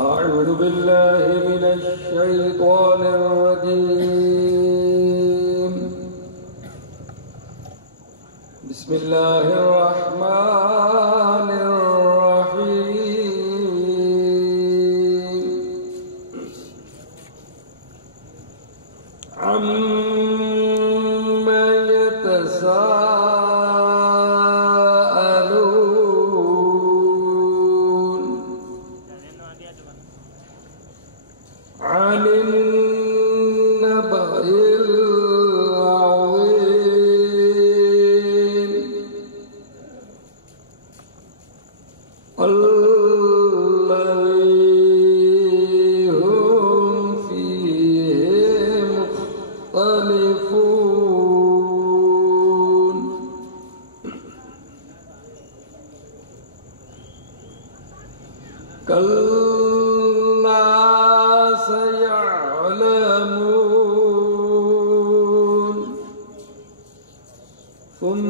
أعوذ بالله من الشيطان الرجيم. بسم الله الرحمن الرحيم. عما يتساءلون عن النبأ العظيم الذي هم فيه مختلفون. كلا سيعلمون ثم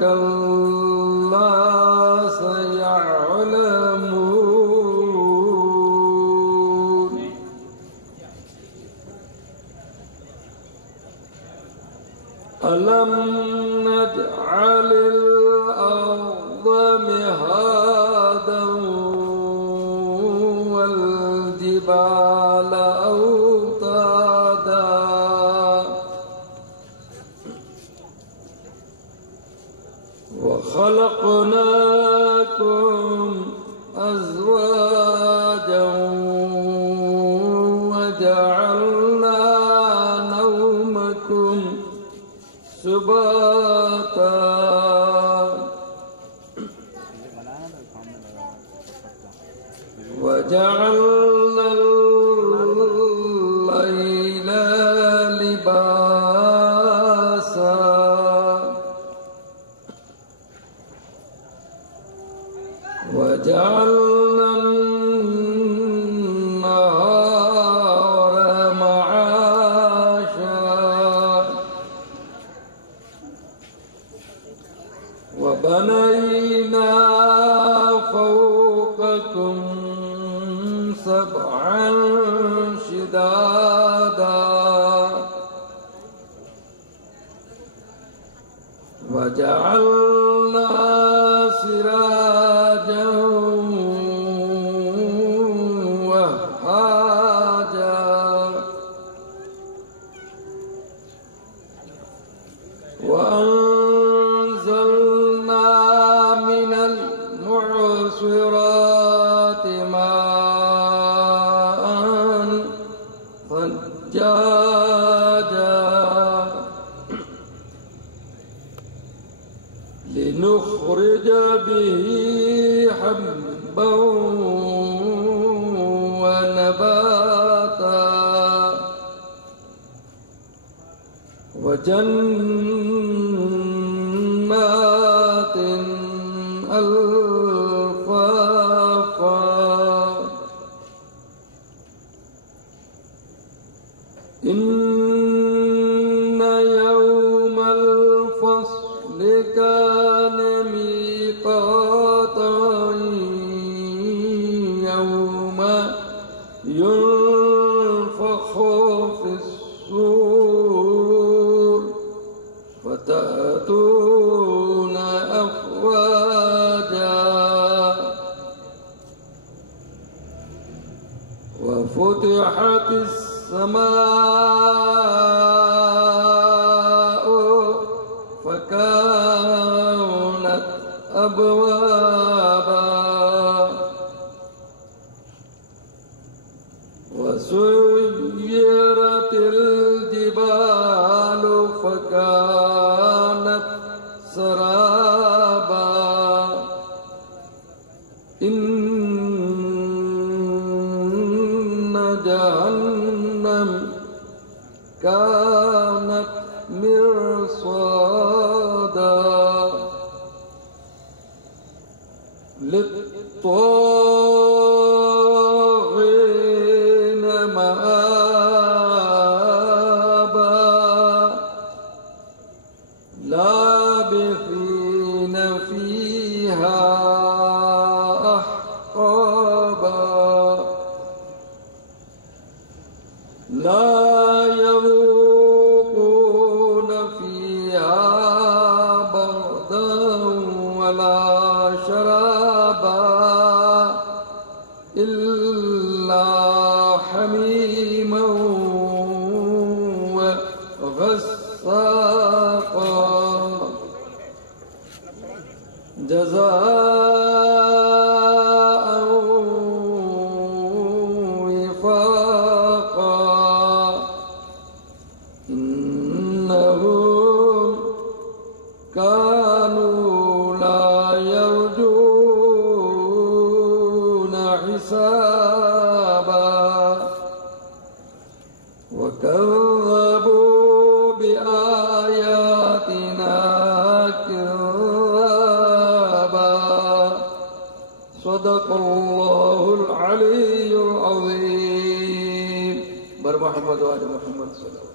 كلا سيعلمون. ألم نجعل الأرض مهادا والجبال أوتادا وخلقناكم أزواجا وجعلنا نومكم سباتا وجعلنا الليل لباسا وجعلنا النهار معاشا وبنينا فوقكم سبعا شدادا وجعلنا سراجا وهاجا وأنزلنا من المعصرات ماء ثجاجا لنخرج به حبا ونباتا وجنات ألفافا إن يوم الفصل كان ميقاتا يوم ينفخ في الصور فتأتون أفواجا وفتحت السماء فكانت أبوابا وسيرت الجبال فكانت سرابا إن جهنم كانت مرصادا للطاغين مآبا لابثين فيها إلا حميما وغساقا جزاء وفاقا إنهم كانوا لا يرجون حسابا وكذبوا بآياتنا كذابا صدق الله العلي العظيم بر محمد وآل محمد صلى الله عليه وسلم.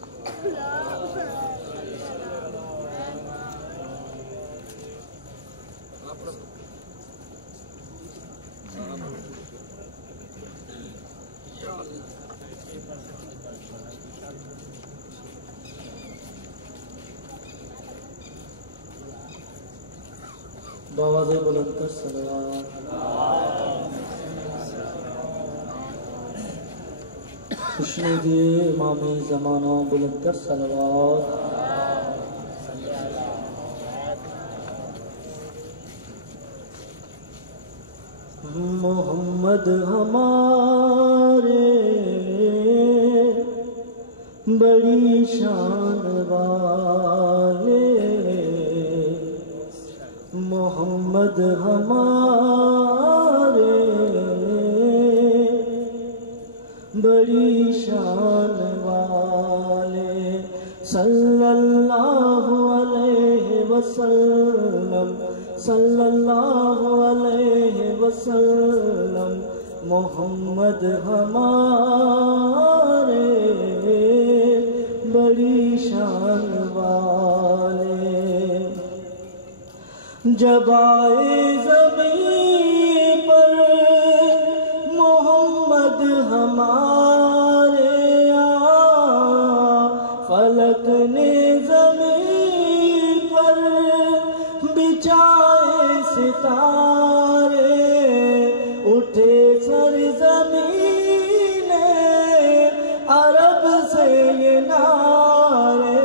باواز بلندتر صلوات خوشنودی امام زمانہ بلندتر صلوات محمد ہمارے بڑی شان والے محمد ہمارے بڑی شان والے صلی اللہ علیہ وسلم صلی اللہ علیہ وسلم محمد ہمارے بڑی شان والے جب آئے زمین پر محمد ہمارے فلک نے زمین پر بچھائے ستارے اٹھے سر زمین عرب سے یہ نعرے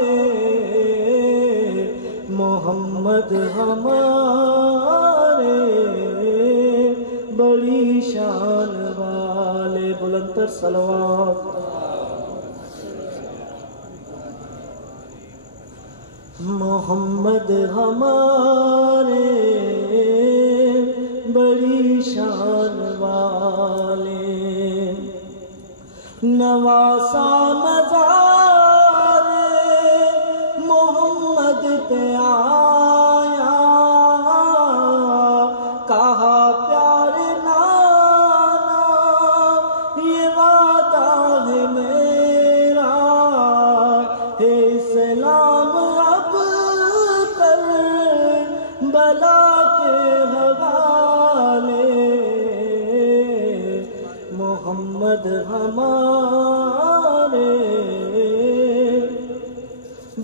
محمد ہمارے بڑی شان والے بلندتر صلوات محمد ہمارے بڑی شان والے نواسا مزار محمد پہ آیا کہا پیارے نانا یہ وعدہ ہے میرا ہے اسلام اب کر بلا کے حوالے محمد ہمارے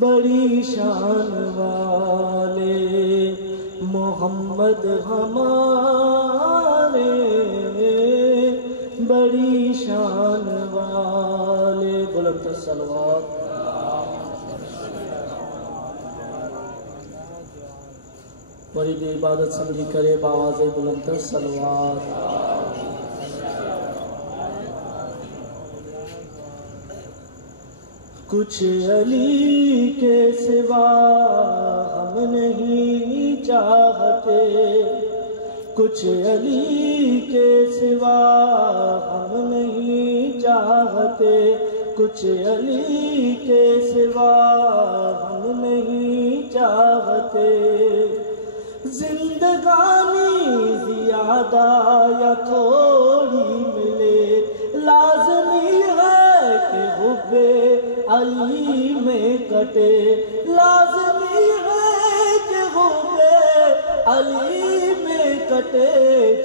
بڑی شان والے محمد ہمارے بڑی شان والے بلند صلوات مرید عبادت سمجھی کرے باواز بلند صلوات کچھ علی کے سوا ہم نہیں چاہتے کچھ علی کے سوا ہم نہیں چاہتے کچھ علی کے سوا ہم نہیں چاہتے زندگانی زیادہ یا تھوڑی ملے لازمی ہے کہ حب علی میں کٹے لازمی ہے کہ حب علی میں کٹے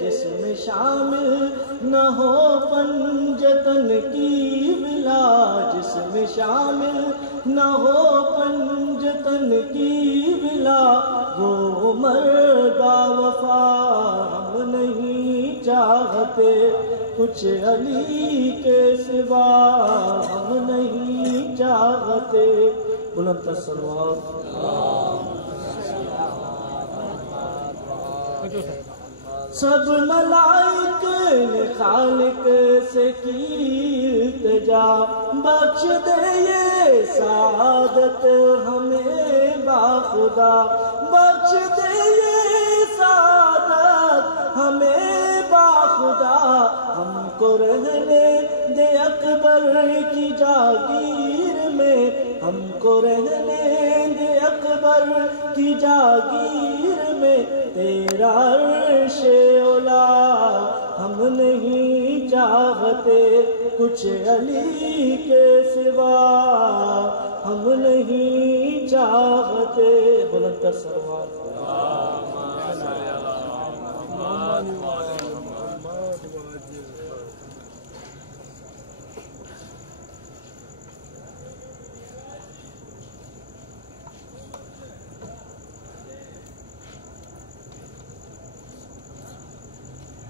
جس میں شامل نہ ہو پنجتن کی ولا جس میں شامل نہ ہو پنجتن کی ولا وہ مرگا وفا ہم نہیں چاہتے چاہتے، کچھ علی کے سوا ہم نہیں چاہتے. بلند تر صلوات. سب ملائک نے خالق سے کی التجا، بخش دے یہ سعادت ہمیں باخدا، بخش دے یہ سعادت ہمیں باخدا. ہم کو رہنے دے اکبر کی جاگیر میں، ہم کو رہنے دے اکبر کی جاگیر میں. تیرا عرش اولا ہم نہیں چاہتے، کچھ علی کے سوا ہم نہیں چاہتے. بلند تر صلوات.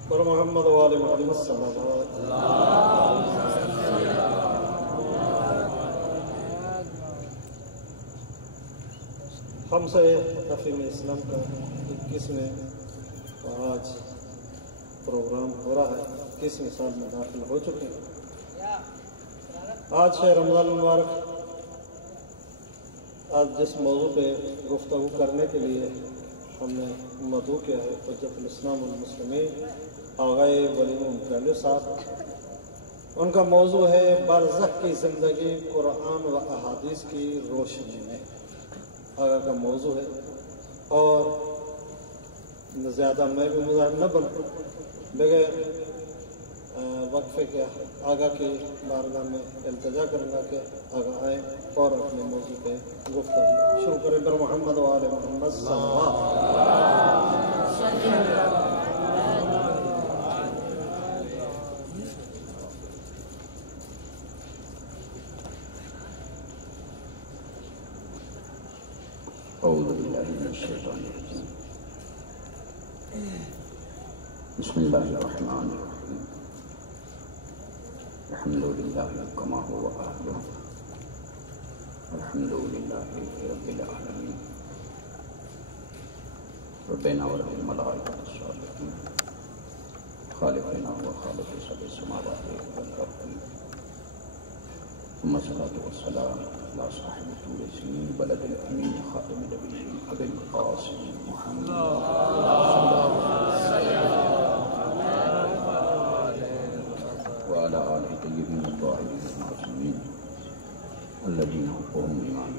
پر محمد وآل محمد صلوات. ہم سے تفہیم اسلام کا 21ویں آج پروگرام ہو رہا ہے، 21ویں سال میں داخل ہو چکے ہیں. آج ہے رمضان المبارک. آج جس موضوع پہ گفتگو کرنے کے لیے ہم نے مدعو کیا ہے، حجت الاسلام والمسلمین آغائے ولی پہلو صاحب، ان کا موضوع ہے برزخ کی زندگی قرآن و احادیث کی روشنی میں. آگاہ کا موضوع ہے اور زیادہ میں بھی مظاہر نہ بنوں بغیر وقفے کے آگاہ کی بارگاہ میں التجا کروں گا کہ آگاہ آئیں اور اپنے موضوع پہ گفتگو شروع کریں. پر محمد و آل محمد صلوات. اعوذ باللہ من الشیطان الرجیم. بسم اللہ الرحمن الرحیم. الحمد للہ کما هو اہلہ، الحمد للہ رب العالمین. ربنا ورب الملائکۃ الصالحین، خالقنا وخالق سبع السماوات والارض. ثم الصلاة والسلام على صاحب طول السنين بلد الأمين خاتم النبيين أبي القاسم محمد وعلى آله الطيبين الطاهرين المعصومين الذين حقهم إيمان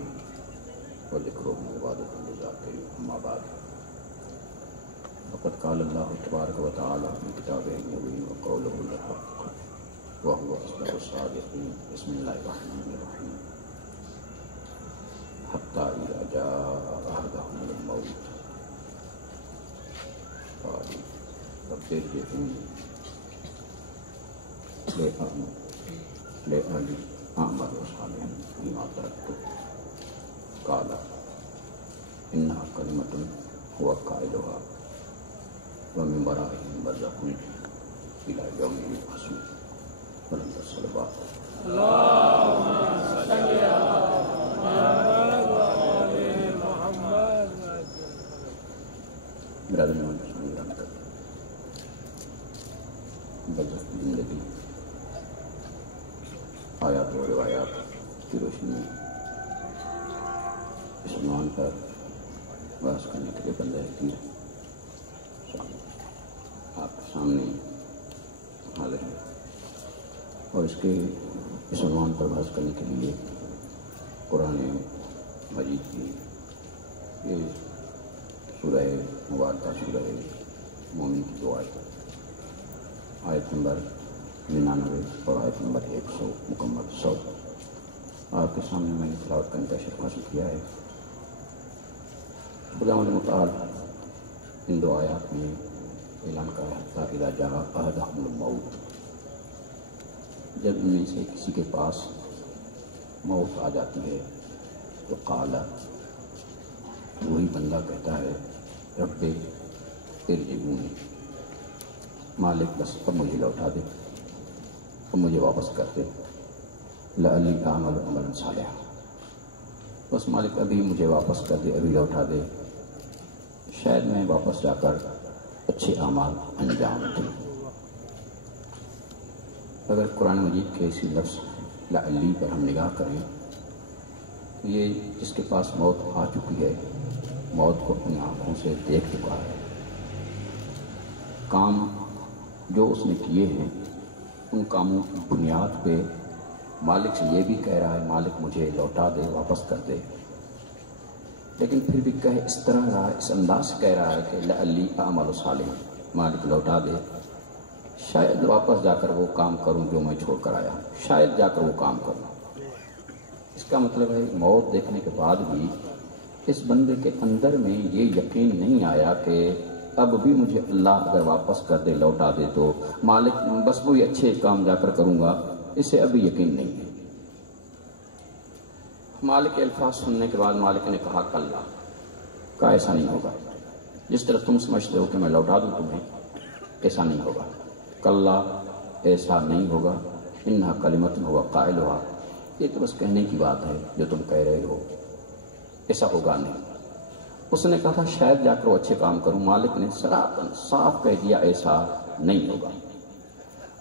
وذكرهم عبادة للذاكرين. أما بعد، فقد قال الله تبارك وتعالى في كتابه المبين وقوله الحق وهو أصدق الصادقين. بسم الله الرحمن الرحيم. حتى إذا جاء أحدهم الموت قال رب ارجعون لعلي أعمل صالحا فيما تركت. قال إنها كلمة هو قائلها ومن ورائهم برزخ إلى يوم يبعثون. بلند الصلوات. اللهم صل على محمد وآل محمد. برادران برزخ کی زندگی آیات و روایات کی روشنی میں اس عنوان پر بحث کرنے کے لیے بندہ ہے آپ کے سامنے حاضر ہے اور اس عنوان پر بحث کرنے کے لیے قرآن مجید کی یہ سورہ مبارکہ سورہ مومن کی دو آیت نمبر 99 اور آیت نمبر 100 مکمل 100 آپ کے سامنے میں نے تلاوت کرنے کا شرف حاصل کیا ہے. خدا متعال ان دو آیات میں اعلان کا ہے حتیٰ اذا جاء احدهم الموت، جب ان میں سے کسی کے پاس موت آ جاتی ہے تو قال، وہی بندہ کہتا ہے رب ارجعون، مالک بس اب مجھے لوٹا دے، اب مجھے واپس کر دے، لعلی اعمل عملا صالحا، بس مالک ابھی مجھے واپس کر دے، ابھی لوٹا دے، شاید میں واپس جا کر اچھے اعمال انجام دوں۔ اگر قرآن مجید کے اسی لفظ لعلی پر ہم نگاہ کریں تو یہ جس کے پاس موت آ چکی ہے، موت کو اپنی آنکھوں سے دیکھ چکا ہے، کام جو اس نے کیے ہیں ان کاموں کی بنیاد پہ مالک سے یہ بھی کہہ رہا ہے مالک مجھے لوٹا دے، واپس کر دے، لیکن پھر بھی اس طرح رہا، اس انداز سے کہہ رہا ہے کہ لعلی اعمل صالحا، مالک لوٹا دے، شاید واپس جا کر وہ کام کروں جو میں چھوڑ کر آیا، شاید جا کر وہ کام کروں۔ اس کا مطلب ہے موت دیکھنے کے بعد بھی اس بندے کے اندر میں یہ یقین نہیں آیا کہ اب بھی مجھے اللہ اگر واپس کر دے، لوٹا دے تو مالک بس وہی اچھے کام جا کر کروں گا، اسے ابھی یقین نہیں ہے۔ مالک کے الفاظ سننے کے بعد مالک نے کہا کلا، کہا ایسا نہیں ہوگا، جس طرح تم سمجھتے ہو کہ میں لوٹا دوں تمہیں، ایسا نہیں ہوگا، کلا ایسا نہیں ہوگا، انہا کلمۃ ہوا قائلھا، یہ تو بس کہنے کی بات ہے جو تم کہہ رہے ہو، ایسا ہوگا نہیں۔ اس نے کہا تھا شاید جا کر وہ اچھے کام کروں، مالک نے صراحتاً صاف کہہ دیا ایسا نہیں ہوگا۔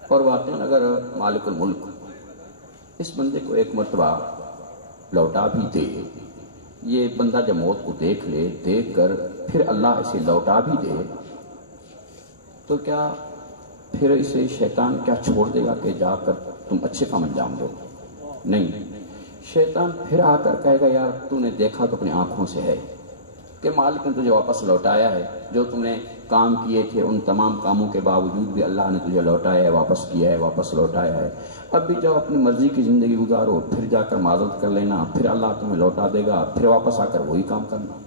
اور واقعاً اگر مالک الملک اس بندے کو ایک مرتبہ لوٹا بھی دے، یہ بندہ جب موت کو دیکھ لے، دیکھ کر پھر اللہ اسے لوٹا بھی دے، تو کیا پھر اسے شیطان کیا چھوڑ دے گا کہ جا کر تم اچھے کام انجام دو؟ نہیں، شیطان پھر آ کر کہے گا یار تو نے دیکھا تو اپنی آنکھوں سے ہے کہ مالک نے تجھے واپس لوٹایا ہے، جو تم نے کام کیے تھے ان تمام کاموں کے باوجود بھی اللہ نے تجھے لوٹایا ہے، واپس کیا ہے، واپس لوٹایا ہے، اب بھی جب اپنی مرضی کی زندگی گزارو، پھر جا کر معذرت کر لینا، پھر اللہ تمہیں لوٹا دے گا، پھر واپس آ کر وہی کام کرنا۔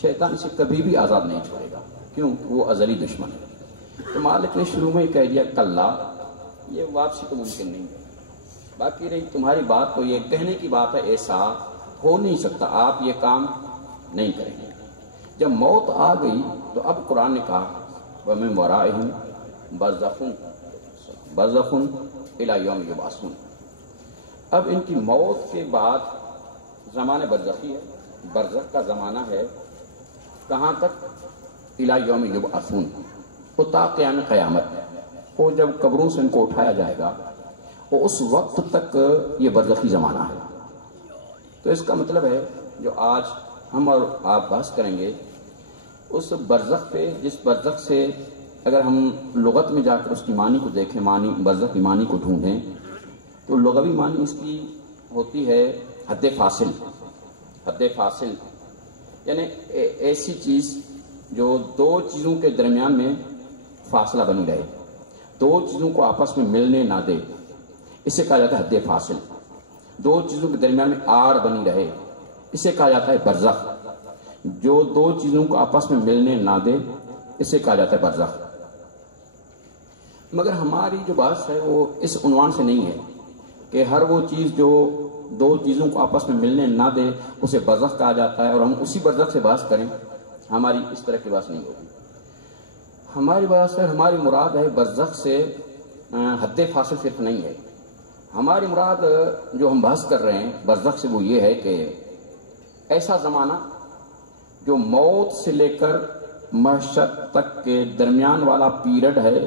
شیطان اسے کبھی بھی آزاد نہیں چھوڑے گا، کیوں؟ وہ ازلی دشمن ہے۔ تو مالک نے شروع میں ہی کہہ دیا کلا، یہ واپسی تو ممکن نہیں ہے، باقی رہی تمہاری بات تو یہ کہنے کی بات ہے، ایسا ہو نہیں سکتا، آپ یہ کام نہیں کریں گے۔ جب موت آ گئی تو اب قرآن نے کہا وَمِن وَرَائِهِمْ بَرْزَخٌ إِلَىٰ يَوْمِ يُبْعَثُونَ، اب ان کی موت کے بعد زمانہ برزخی ہے، برزخ کا زمانہ ہے کہاں تک؟ إِلَىٰ يَوْمِ يُبْعَثُونَ، وہ تا قیام قیامت، وہ جب قبروں سے ان کو اٹھایا جائے گا، وہ اس وقت تک یہ برزخی زمانہ ہے۔ تو اس کا مطلب ہے جو آج ہم اور آپ بحث کریں گے اس برزخ پہ، جس برزخ سے اگر ہم لغت میں جا کر اس کی معنی کو دیکھیں، معنی برزخ کی معنی کو ڈھونڈیں، تو لغوی معنی اس کی ہوتی ہے حد فاصل۔ حد فاصل یعنی ایسی چیز جو دو چیزوں کے درمیان میں فاصلہ بنی رہے، دو چیزوں کو آپس میں ملنے نہ دے، اسے کہا جاتا ہے حد فاصل۔ دو چیزوں کے درمیان میں آڑ بنی رہے، اسے کہا جاتا ہے برزخ۔ جو دو چیزوں کو آپس میں ملنے نہ دے، اسے کہا جاتا ہے برزخ۔ مگر ہماری جو بات ہے وہ اس عنوان سے نہیں ہے کہ ہر وہ چیز جو دو چیزوں کو آپس میں ملنے نہ دے اسے برزخ کہا جاتا ہے اور ہم اسی برزخ سے بحث کریں، ہماری اس طرح کی بات نہیں ہوگی۔ ہماری بات ہے، ہماری مراد ہے برزخ سے حد فاصل صرف نہیں ہے، ہماری مراد جو ہم بحث کر رہے ہیں برزخ سے وہ یہ ہے کہ ایسا زمانہ جو موت سے لے کر محشر تک کے درمیان والا پیریڈ ہے،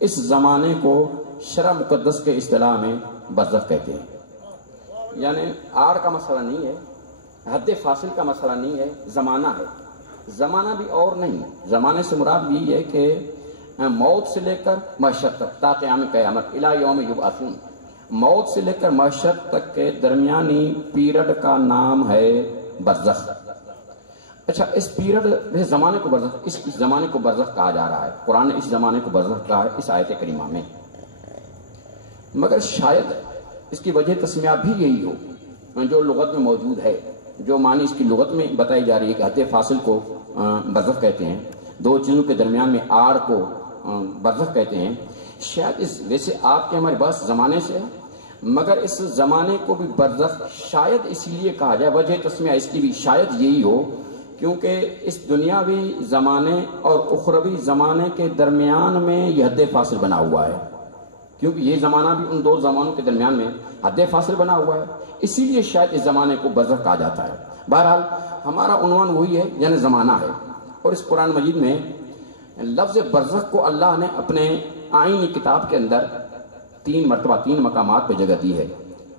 اس زمانے کو شرع مقدس کے اصطلاح میں برزخ کہتے ہیں۔ یعنی آڑ کا مسئلہ نہیں ہے، حد فاصل کا مسئلہ نہیں ہے، زمانہ ہے۔ زمانہ بھی اور نہیں، زمانے سے مراد یہی ہے کہ موت سے لے کر محشر تک تا قیام قیامت الی یوم یبعثون، موت سے لے کر محشر تک کے درمیانی پیریڈ کا نام ہے برزخ۔ اچھا، اس پیریڈ اس زمانے کو برزخ، اس زمانے کو برزخ کہا جا رہا ہے، قرآن نے اس زمانے کو برزخ کہا ہے اس آیت کریمہ میں۔ مگر شاید اس کی وجہ تسمیہ بھی یہی ہو جو لغت میں موجود ہے، جو معنی اس کی لغت میں بتائی جا رہی ہے کہ حد فاصل کو برزخ کہتے ہیں، دو چیزوں کے درمیان میں آڑ کو برزخ کہتے ہیں۔ شاید اس ویسے آپ کے ہمارے بحث زمانے سے ہے، مگر اس زمانے کو بھی برزخ شاید اس لیے کہا جائے، وجہ تسمیہ اس کی بھی شاید یہی ہو کیونکہ اس دنیاوی زمانے اور اخروی زمانے کے درمیان میں یہ حد فاصل بنا ہوا ہے، کیونکہ یہ زمانہ بھی ان دو زمانوں کے درمیان میں حد فاصل بنا ہوا ہے، اسی لیے شاید اس زمانے کو برزخ کہا جاتا ہے۔ بہرحال ہمارا عنوان وہی ہے، یعنی زمانہ ہے، اور اس قرآن مجید میں لفظ برزخ کو اللہ نے اپنے آئینی کتاب کے اندر 3 مرتبہ 3 مقامات پہ جگہ دی ہے۔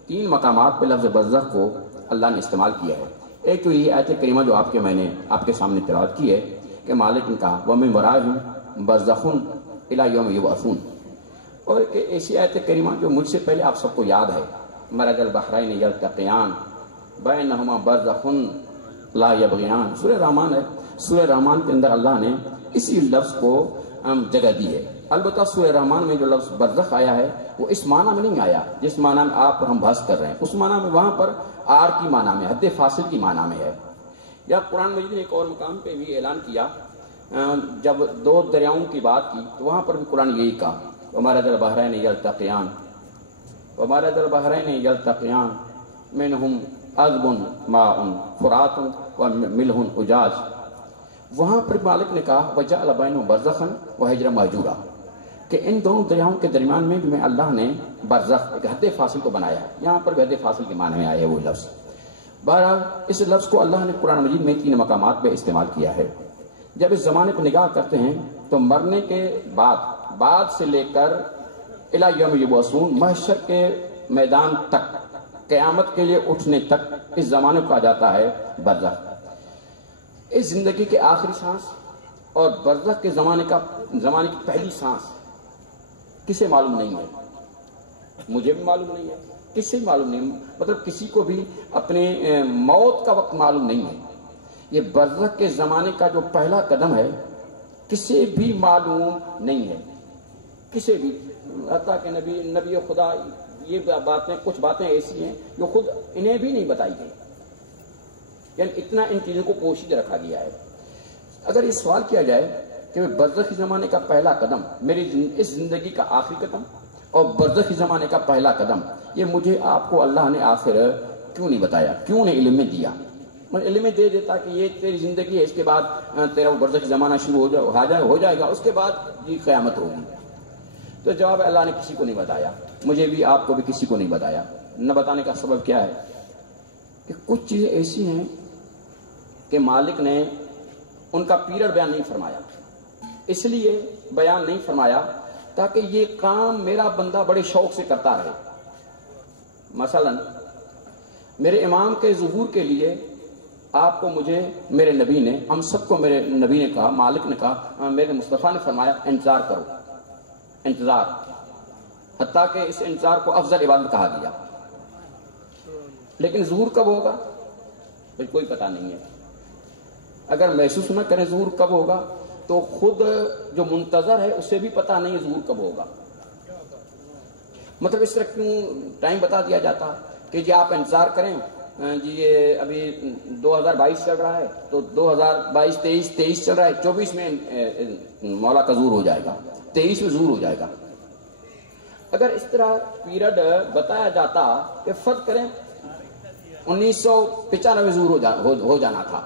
3 مقامات پہ لفظ برزخ کو اللہ نے استعمال کیا ہے۔ ایک تو یہ آیت کریمہ جو میں نے آپ کے سامنے تلاوت کی ہے کہ مالک نے کہا وَمِن وَرَائِهِمْ بَرْزَخٌ إِلَىٰ يَوْمِ يُبْعَثُونَ، اور ایسی آیت کریمہ جو مجھ سے پہلے آپ سب کو یاد ہے، مَرَجَ الْبَحْرَيْنِ يَلْتَقِيَانِ بَيْنَهُمَا بَرْزَخٌ لَا يَبْغِيَانِ، سورہ رحمان ہے۔ سورہ رحمان کے اندر اللہ نے اسی لفظ کو جگہ دی ہے۔ البتہ سورہ رحمان میں جو لفظ برزخ آیا ہے وہ اس معنی میں نہیں آیا جس معنی میں آپ ہم بحث کر رہے ہیں، اس معنی میں وہاں پر آر کی معنی میں، حد فاصل کی معنی میں ہے۔ یا قرآن مجید نے ایک اور مقام پہ بھی اعلان کیا، جب 2 دریاؤں کی بات کی تو وہاں پر بھی قرآن یہی کہا وَمَرَجَ الْبَحْرَيْنِ يَلْتَقِيَانِ وَمَرَجَ الْبَحْرَيْنِ يَلْتَقِيَانِ مِنْهُمْ عَذْبٌ مَاءٌ فُرَاتٌ وَمِلْحٌ أُجَاجٌ، وہاں پر مالک نے کہا وَجَعَلَ بَيْنَهُمْ بَرْزَخًا وَحِجْرًا مَحْجُورًا، کہ ان دونوں دریاؤں کے درمیان میں بھی اللہ نے برزخ ایک حد فاصل کو بنایا ہے۔ یہاں پر بھی حد فاصل کے معنی میں آیا ہے وہ لفظ۔ بہرحال اس لفظ کو اللہ نے قرآن مجید میں 3 مقامات پہ استعمال کیا ہے۔ جب اس زمانے پہ نگاہ کرتے ہیں تو مرنے کے بعد سے لے کر الی یوم یبعثون، محشر کے میدان تک، قیامت کے لیے اٹھنے تک اس زمانے کو کہا جاتا ہے برزخ۔ اس زندگی کے آخری سانس اور برزخ کے زمانے کی پہلی سانس کسے معلوم نہیں ہے، مجھے بھی معلوم نہیں ہے، کسی معلوم نہیں، مطلب کسی کو بھی اپنے موت کا وقت معلوم نہیں ہے۔ یہ برزخ کے زمانے کا جو پہلا قدم ہے کسی بھی معلوم نہیں ہے، کسی بھی، حتیٰ کہ نبی خدا یہ باتیں، کچھ باتیں ایسی ہیں جو خود انہیں بھی نہیں بتائی گئی، یعنی اتنا ان چیزوں کو پوشیدہ رکھا گیا ہے۔ اگر یہ سوال کیا جائے کہ برزخی زمانے کا پہلا قدم، میری اس زندگی کا آخری قدم اور برزخی زمانے کا پہلا قدم، یہ مجھے آپ کو اللہ نے آخر کیوں نہیں بتایا، کیوں نہیں علم میں دیا؟ علم میں دے دیتا کہ یہ تیری زندگی ہے، اس کے بعد تیرا برزخی زمانہ شروع ہو جائے گا، اس کے بعد یہ قیامت ہوگی۔ تو جواب اللہ نے کسی کو نہیں بتایا، مجھے بھی آپ کو بھی کسی کو نہیں بتایا۔ نہ بتانے کا سبب کیا ہے کہ کچھ چیزیں ایسی ہیں کہ مالک نے ان کا پیریڈ بیان نہیں فرمایا، اس لیے بیان نہیں فرمایا تاکہ یہ کام میرا بندہ بڑے شوق سے کرتا رہے۔ مثلا میرے امام کے ظہور کے لیے آپ کو، مجھے، میرے نبی نے، ہم سب کو میرے نبی نے کہا، مالک نے کہا، میرے مصطفیٰ نے فرمایا انتظار کرو، انتظار، حتیٰ کہ اس انتظار کو افضل عبادت کہا گیا۔ لیکن ظہور کب ہوگا کوئی پتہ نہیں ہے۔ اگر محسوس نہ کریں ظہور کب ہوگا تو خود جو منتظر ہے اسے بھی پتہ نہیں ہے ظہور کب ہوگا۔ مطلب اس طرح کیوں ٹائم بتا دیا جاتا کہ جی آپ انتظار کریں، جی یہ ابھی 2022 چل رہا ہے تو 2022 23 چل رہا ہے، 24 میں مولا کا ظہور ہو جائے گا، 23 میں ظہور ہو جائے گا۔ اگر اس طرح پیریڈ بتایا جاتا کہ فرض کریں 1995 میں ظہور ہو جانا تھا،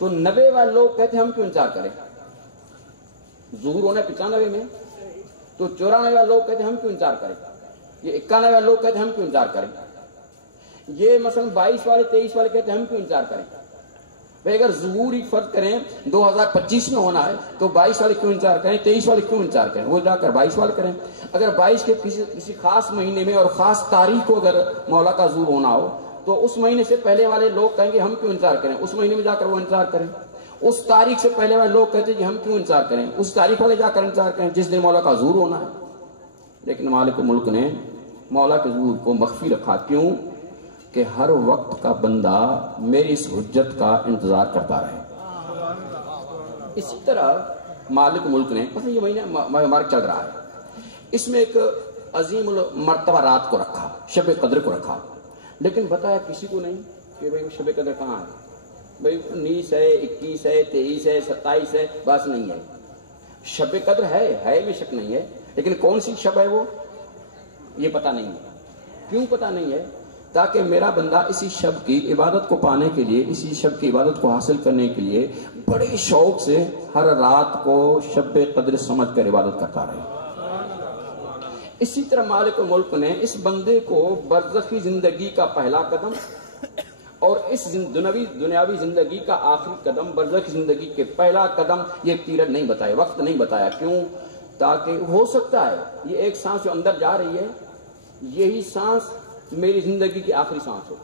تو 90 والے لوگ کہتے ہیں ہم کیوں انتظار کریں؟ ظہور ہونا 95 میں، تو 94 والے لوگ کہتے ہیں ہم کیوں انتظار کریں؟ یہ 91 والے لوگ کہتے ہیں ہم کیوں انتظار کریں؟ یہ مثلا 22 والے 23 والے کہتے ہیں ہم کیوں انتظار کریں؟ بھائی اگر ظہور ہی فرض کریں 2025 میں ہونا ہے تو 22 والے کیوں انتظار کریں، 23 والے کیوں انتظار کریں؟ وہ جا کر 22 والے کریں۔ اگر 22 کے کسی خاص مہینے میں اور خاص تاریخ کو اگر مولا کا ظہور ہونا ہو تو اس مہینے سے پہلے والے لوگ کہیں گے ہم کیوں انتظار کریں، اس مہینے میں جا کر وہ انتظار کریں۔ اس تاریخ سے پہلے والے لوگ کہتے ہیں کہ ہم کیوں انتظار کریں، اس تاریخ والے جا کر انتظار کریں جس دن مولا کا ظہور ہونا ہے۔ لیکن مالک ملک نے مولا کے ظہور کو مخفی رکھا، کیوں؟ کہ ہر وقت کا بندہ میری اس حجت کا انتظار کرتا رہے۔ اسی طرح مالک ملک نے، مثلا یہ مہینہ مبارک چل رہا ہے، اس میں ایک عظیم المرتبہ رات کو رکھا، شب قدر کو رکھا، لیکن بتایا کسی کو نہیں کہ بھائی شب قدر کہاں ہے، بھائی 19 ہے، 21 ہے، 23 ہے، 27 ہے، بس نہیں ہے۔ شب قدر ہے میں شک نہیں ہے، لیکن کون سی شب ہے وہ یہ پتہ نہیں ہے۔ کیوں پتہ نہیں ہے؟ تاکہ میرا بندہ اسی شب کی عبادت کو پانے کے لیے، اسی شب کی عبادت کو حاصل کرنے کے لیے بڑے شوق سے ہر رات کو شب قدر سمجھ کر عبادت کرتا رہے۔ اسی طرح مالک الملک نے اس بندے کو برزخی زندگی کا پہلا قدم اور اس دنیاوی زندگی کا آخری قدم، برزخی زندگی کے پہلا قدم، یہ پیریڈ نہیں بتایا، وقت نہیں بتایا۔ کیوں؟ تاکہ ہو سکتا ہے یہ ایک سانس جو اندر جا رہی ہے، یہی سانس میری زندگی کی آخری سانس ہو،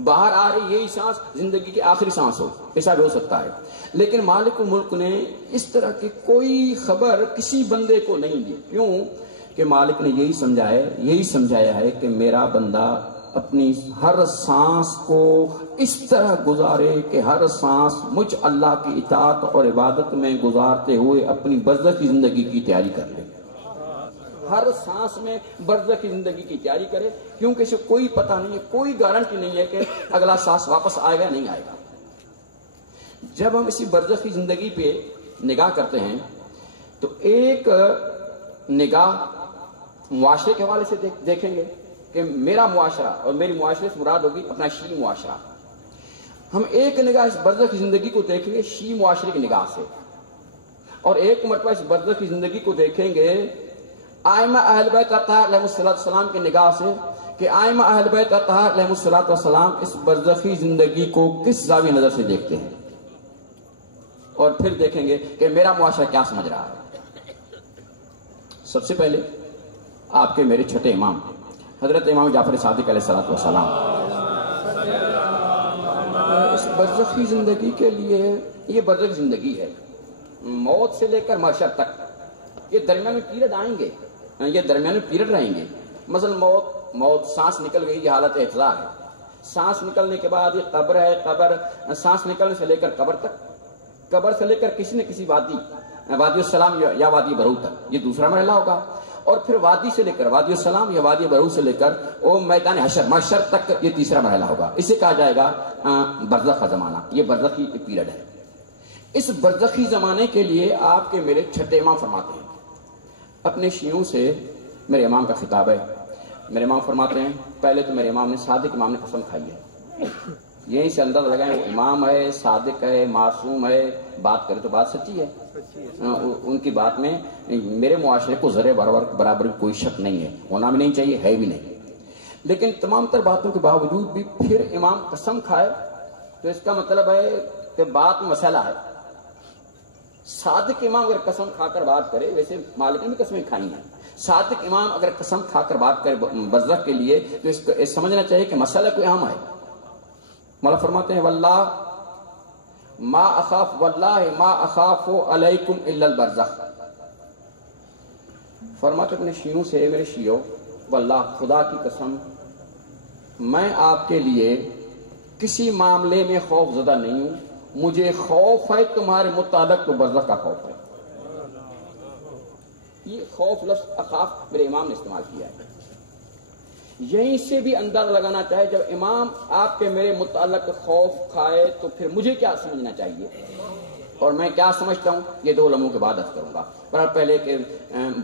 باہر آ رہی یہی سانس زندگی کی آخری سانس ہو، ایسا بھی ہو سکتا ہے۔ لیکن مالک الملک نے اس طرح کی کوئی خبر کسی بندے کو نہیں دی۔ کیوں؟ کہ مالک نے یہی سمجھایا ہے کہ میرا بندہ اپنی ہر سانس کو اس طرح گزارے کہ ہر سانس مجھ اللہ کی اطاعت اور عبادت میں گزارتے ہوئے اپنی برزخی زندگی کی تیاری کر لے، ہر سانس میں برزخی زندگی کی تیاری کرے، کیونکہ اسے کوئی پتہ نہیں ہے، کوئی گارنٹی نہیں ہے کہ اگلا سانس واپس آئے گا نہیں آئے گا۔ جب ہم اسی برزخی زندگی پہ نگاہ کرتے ہیں تو ایک نگاہ معاشرے کے حوالے سے دیکھیں گے کہ میرا معاشرہ، اور میری معاشرے سے مراد ہوگی اپنا شیعی معاشرہ۔ ہم ایک نگاہ اس برزخی زندگی کو دیکھیں گے شیعی معاشرے کی نگاہ سے، اور ایک مرتبہ اس برزخی زندگی کو دیکھیں گے ائمہ اہل بیت اطہار علیہ السلام کی نگاہ سے کہ ائمہ اہل بیت اطہار علیہ السلام اس برزخی زندگی کو کس زاویہ نظر سے دیکھتے ہیں، اور پھر دیکھیں گے کہ میرا معاشرہ کیا سمجھ رہا ہے۔ سب سے پہلے آپ کے میرے چھٹے امام حضرت امام جعفر صادق علیہ السلام اس برزخی زندگی کے لیے، یہ برزخی زندگی ہے موت سے لے کر محشر تک، یہ درمیانی پیریڈ آئیں گے، یہ درمیانی پیریڈ رہیں گے۔ مثلا موت سانس نکل گئی، یہ حالت احتضار ہے۔ سانس نکلنے کے بعد یہ قبر ہے، قبر سانس نکلنے سے لے کر قبر تک، قبر سے لے کر کسی نہ کسی وادی السلام یا وادی برو تک، یہ دوسرا مرحلہ ہوگا، اور پھر وادی سے لے کر وادی السلام یا وادی برو سے لے کر وہ میدان حشر محشر تک، یہ تیسرا مرحلہ ہوگا۔ اسے کہا جائے گا برزخ کا زمانہ، یہ برزخی پیریڈ ہے۔ اس برزخی زمانے کے لیے آپ کے میرے چھٹے امام فرماتے ہیں، اپنے شیعوں سے میرے امام کا خطاب ہے۔ میرے امام فرماتے ہیں، پہلے تو میرے امام نے صادق امام نے قسم کھائی ہے، یہیں سے اندازہ لگائیں وہ امام ہے، صادق ہے، معصوم ہے، بات کرے تو بات سچی ہے، ان کی بات میں میرے معاشرے کو ذرے برابر کوئی شک نہیں ہے، ہونا بھی نہیں چاہیے، ہے بھی نہیں۔ لیکن تمام تر باتوں کے باوجود بھی پھر امام قسم کھائے تو اس کا مطلب ہے کہ بات میں مسئلہ ہے۔ صادق امام اگر قسم کھا کر بات کرے، ویسے مالک نے بھی قسمیں کھائی ہیں، صادق امام اگر قسم کھا کر بات کرے برزخ کے لیے تو اس کو سمجھنا چاہیے کہ مسئلہ کوئی اہم ہے۔ مولا فرماتے ہیں واللہ ما اخاف علیکم الا البرزخ، فرماتے اپنے شیعوں سے، میرے شیعوں واللہ خدا کی قسم میں آپ کے لیے کسی معاملے میں خوف زدہ نہیں ہوں، مجھے خوف ہے تمہارے متعلق تو برزخ کا خوف ہے۔ یہ خوف لفظ اخاف میرے امام نے استعمال کیا ہے۔ یہیں سے بھی اندازہ لگانا چاہے جب امام آپ کے میرے متعلق خوف کھائے تو پھر مجھے کیا سمجھنا چاہیے اور میں کیا سمجھتا ہوں، یہ دو لمحوں کے بعد عرض کروں گا۔ پر پہلے کہ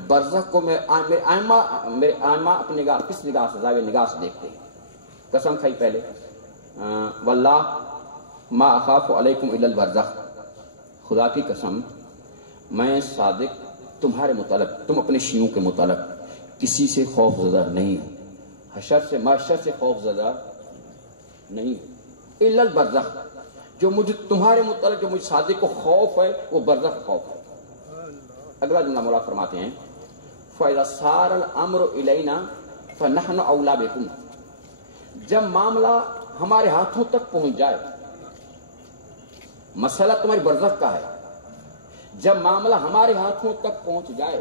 برزخ کو میرے آئمہ اپنی نگاہ کس نگاہ سے، زاویہ نگاہ سے دیکھتے ہیں۔ قسم کھائی پہلے واللہ ما اخاف علیکم الا البرزخ، خدا کی قسم میں صادق تمہارے متعلق، تم اپنے شیعوں کے متعلق کسی سے خوف زدہ نہیں ہوں، حشر سے محشر سے خوف زدہ نہیں ہوں، الا البرزخ، جو مجھے تمہارے متعلق جو مجھ صادق کو خوف ہے وہ برزخ کا خوف ہے۔ اگلا جملہ مولا فرماتے ہیں فَإِذَا صَارَ الْأَمْرُ إِلَيْنَا فَنَحْنُ أَوْلَىٰ بِكُمْ، جب معاملہ ہمارے ہاتھوں تک پہنچ جائے، مسئلہ تمہاری برزخ کا ہے، جب معاملہ ہمارے ہاتھوں تک پہنچ جائے،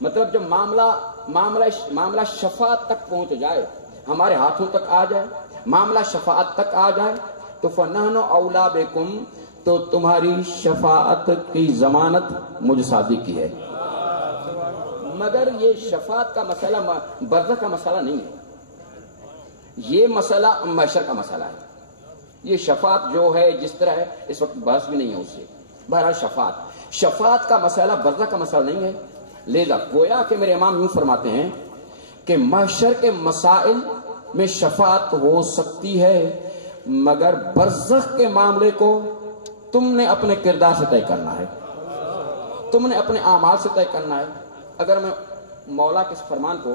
مطلب جب معاملہ شفاعت تک پہنچ جائے، ہمارے ہاتھوں تک آ جائے، معاملہ شفاعت تک آ جائے تو فَنَحْنُ أَوْلَىٰ بِكُمْ، تو تمہاری شفاعت کی ضمانت مجھ صادق کی ہے۔ مگر یہ شفاعت کا مسئلہ برزخ کا مسئلہ نہیں ہے، یہ مسئلہ محشر کا مسئلہ ہے۔ یہ شفاعت جو ہے جس طرح ہے اس وقت بحث بھی نہیں ہے اس سے، بہرحال شفاعت کا مسئلہ برزخ کا مسئلہ نہیں ہے۔ لہذا گویا کہ میرے امام یوں فرماتے ہیں کہ محشر کے مسائل میں شفاعت ہو سکتی ہے، مگر برزخ کے معاملے کو تم نے اپنے کردار سے طے کرنا ہے، تم نے اپنے اعمال سے طے کرنا ہے۔ اگر میں مولا کے اس فرمان کو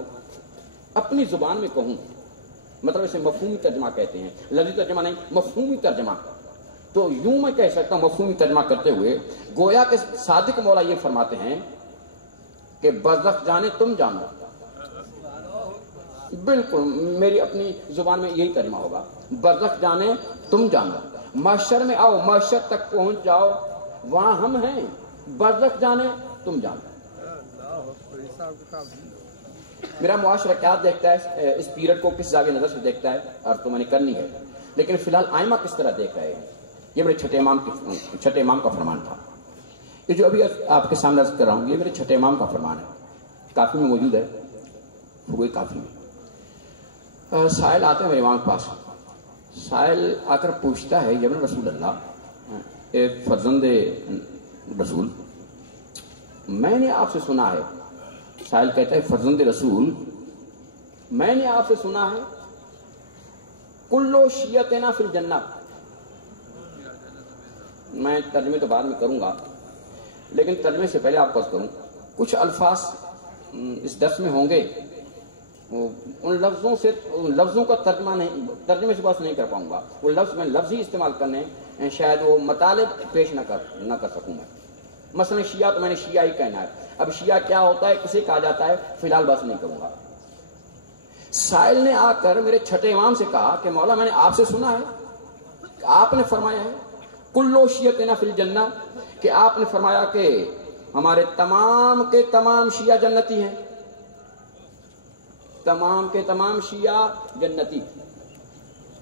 اپنی زبان میں کہوں، مطلب اسے مفہومی ترجمہ کہتے ہیں، لفظی ترجمہ نہیں، مفہومی ترجمہ، تو یوں میں کہہ سکتا ہوں مفہومی ترجمہ کرتے ہوئے، گویا کہ صادق مولا یہ فرماتے ہیں کہ برزخ جانے تم جانو، بالکل میری اپنی زبان میں یہی ترجمہ ہوگا، برزخ جانے تم جانو، محشر میں آؤ، محشر تک پہنچ جاؤ، وہاں ہم ہیں، برزخ جانے تم جانو۔ میرا معاشرہ کیا دیکھتا ہے، اس پیریڈ کو کس زاویہ نظر سے دیکھتا ہے، اور تو میں نے کرنی ہے، لیکن فی الحال آئمہ کس طرح دیکھ رہے ہیں، یہ میرے چھٹے امام کا فرمان تھا۔ یہ جو ابھی آپ کے سامنے عرض کر رہا ہوں، یہ میرے چھٹے امام کا فرمان ہے، کافی میں موجود ہے، وہ کافی میں۔ سائل آتے ہیں میرے امام کے پاس، سائل آ کر پوچھتا ہے، یا رسول اللہ، ایک فرزند رسول، میں نے آپ سے سنا ہے، سائل کہتا ہے فرزند رسول، میں نے آپ سے سنا ہے کلو شیعتنا فی الجنہ، میں ترجمے تو بعد میں کروں گا، لیکن ترجمے سے پہلے آپ کو کروں، کچھ الفاظ اس درس میں ہوں گے، ان لفظوں کا ترجمے سے بس نہیں کر پاؤں گا، وہ لفظ میں لفظ ہی استعمال کرنے شاید وہ مطالب پیش نہ کر سکوں میں۔ مثلا شیعہ تو میں نے شیعہ ہی کہنا ہے، اب شیعہ کیا ہوتا ہے، کسے کہا جاتا ہے، فی الحال بس نہیں کروں گا۔ سائل نے آ کر میرے چھٹے امام سے کہا کہ مولا میں نے آپ سے سنا ہے کہ آپ نے فرمایا ہے کلو شیعتنا فی الجنہ، کہ آپ نے فرمایا کہ ہمارے تمام کے تمام شیعہ جنتی ہیں، تمام کے تمام شیعہ جنتی،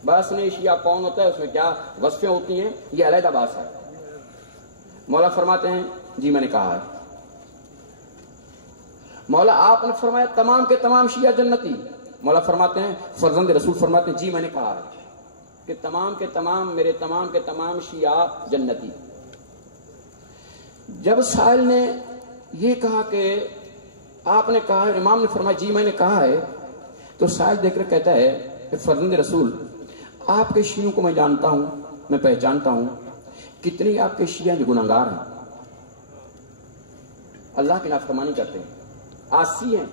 بس نہیں شیعہ کون ہوتا ہے، اس میں کیا وصفیں ہوتی ہیں، یہ علیحدہ بات ہے۔ مولا فرماتے ہیں جی میں نے کہا ہے۔ مولا آپ نے فرمایا تمام کے تمام شیعہ جنتی، مولا فرماتے ہیں فرزند رسول فرماتے ہیں جی میں نے کہا ہے کہ تمام کے تمام میرے تمام کے تمام شیعہ جنتی۔ جب سائل نے یہ کہا کہ آپ نے کہا ہے، امام نے فرمایا جی میں نے کہا ہے، تو سائل دیکھ کر کہتا ہے کہ فرزند رسول، آپ کے شیعوں کو میں جانتا ہوں، میں پہچانتا ہوں، کتنی آپ کے شیعہ جو گناہگار ہیں، اللہ کی نافرمانی کرتے ہیں، عاصی ہیں،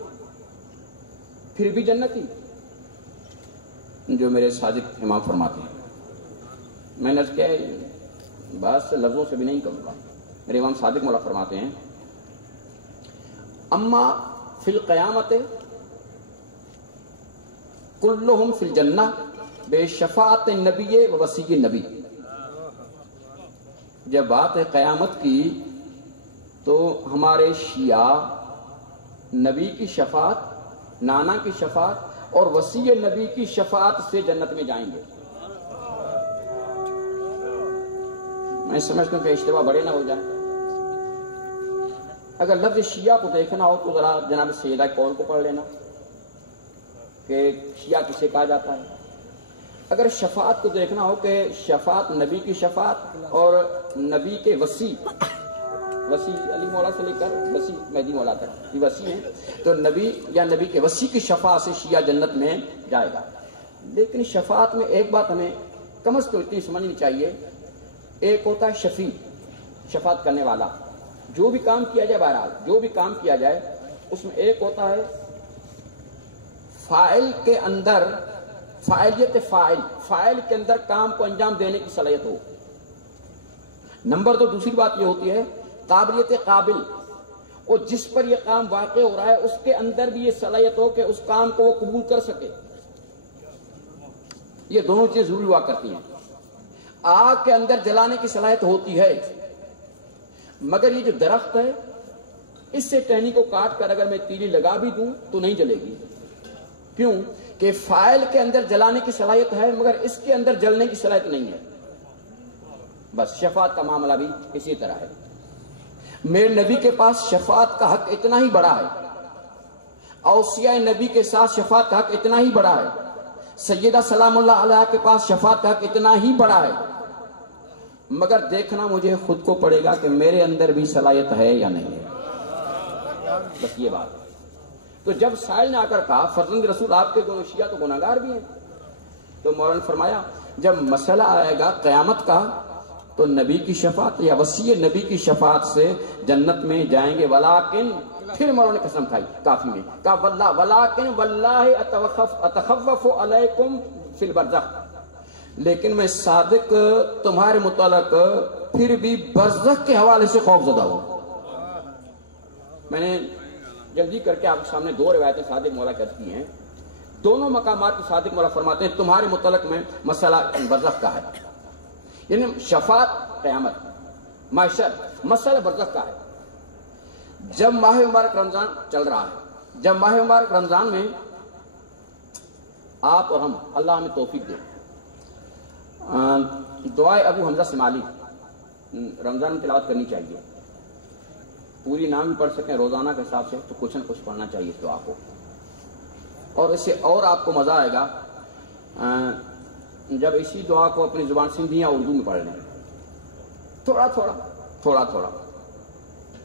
پھر بھی جنتی، جو میرے صادق امام فرماتے ہیں۔ میں نے کیا بس لفظوں سے بھی نہیں کروں گا، میرے امام صادق مولا فرماتے ہیں اما فی القیامت کلہم فی الجنہ بے شفاعت نبی و وصی نبی۔ جب بات ہے قیامت کی تو ہمارے شیعہ نبی کی شفاعت، نانا کی شفاعت اور وصی نبی کی شفاعت سے جنت میں جائیں گے۔ میں سمجھتا ہوں کہ اشتباہ بڑے نہ ہو جائیں۔ اگر لفظ شیعہ کو دیکھنا ہو تو ذرا جناب سیدہ قول کو پڑھ لینا کہ شیعہ کسے کہا جاتا ہے۔ اگر شفاعت کو دیکھنا ہو کہ شفاعت نبی کی شفاعت اور نبی کے وصی علی مولا سے لے کر وصی مہدی مولا تک یہ وصی ہیں، تو نبی یا نبی کے وصی کی شفاعت سے شیعہ جنت میں جائے گا۔ لیکن شفاعت میں ایک بات ہمیں کم از کم اتنی سمجھنی چاہیے، ایک ہوتا ہے شفیع، شفاعت کرنے والا، جو بھی کام کیا جائے، بہرحال جو بھی کام کیا جائے اس میں ایک ہوتا ہے فاعل کے اندر فاعلیت، فاعل کے اندر کام کو انجام دینے کی صلاحیت ہو۔ نمبر دو، دوسری بات یہ ہوتی ہے قابلیت قابل، اور جس پر یہ کام واقع ہو رہا ہے اس کے اندر بھی یہ صلاحیت ہو کہ اس کام کو وہ قبول کر سکے۔ یہ دونوں چیزیں ضروری ہوا کرتی ہیں۔ آگ کے اندر جلانے کی صلاحیت ہوتی ہے، مگر یہ جو درخت ہے اس سے ٹہنی کو کاٹ کر اگر میں تیلی لگا بھی دوں تو نہیں جلے گی۔ کیوں؟ کہ فاعل کے اندر جلانے کی صلاحیت ہے مگر اس کے اندر جلنے کی صلاحیت نہیں ہے۔ بس شفاعت کا معاملہ بھی اسی طرح ہے۔ میرے نبی کے پاس شفاعت کا حق اتنا ہی بڑا ہے، اوصیاء نبی کے ساتھ شفاعت کا حق اتنا ہی بڑا ہے، سیدہ سلام اللہ علیہ کے پاس شفاعت کا حق اتنا ہی بڑا ہے، مگر دیکھنا مجھے خود کو پڑے گا کہ میرے اندر بھی صلاحیت ہے یا نہیں ہے، بس یہ بات۔ تو جب سائل نے آ کر کہا فرزند رسول آپ کے شیعہ تو گناہگار بھی ہیں، تو مولانا نے فرمایا جب مسئلہ آئے گا قیامت کا تو نبی کی شفاعت یا وسیع نبی کی شفاعت سے جنت میں جائیں گے، ولیکن پھر مولانا نے قسم کھائی کافی میں، کہا واللہ ولیکن واللہ اتخوف علیکم فی البرزخ، لیکن میں صادق تمہارے متعلق پھر بھی برزخ کے حوالے سے خوف زدہ ہوں۔ میں نے جلدی کر کے آپ کے سامنے دو روایتیں صادق مولا کرتی ہیں، دونوں مقامات کی صادق مولا فرماتے ہیں تمہارے متعلق میں مسئلہ برزخ کا ہے، یعنی شفاعت قیامت معاشر مسئلہ برزخ کا ہے۔ جب ماہ مبارک رمضان چل رہا ہے، جب ماہ مبارک رمضان میں آپ اور ہم اللہ ہمیں توفیق دے دعائے ابو حمزہ سمالی رمضان میں تلاوت کرنی چاہیے، پوری نام بھی پڑھ سکیں روزانہ کے حساب سے تو کچھ نہ کچھ پڑھنا چاہیے اس دعا کو، اور اس سے اور آپ کو مزہ آئے گا جب اسی دعا کو اپنی زبان سندھی یا اردو میں پڑھ لیں، تھوڑا تھوڑا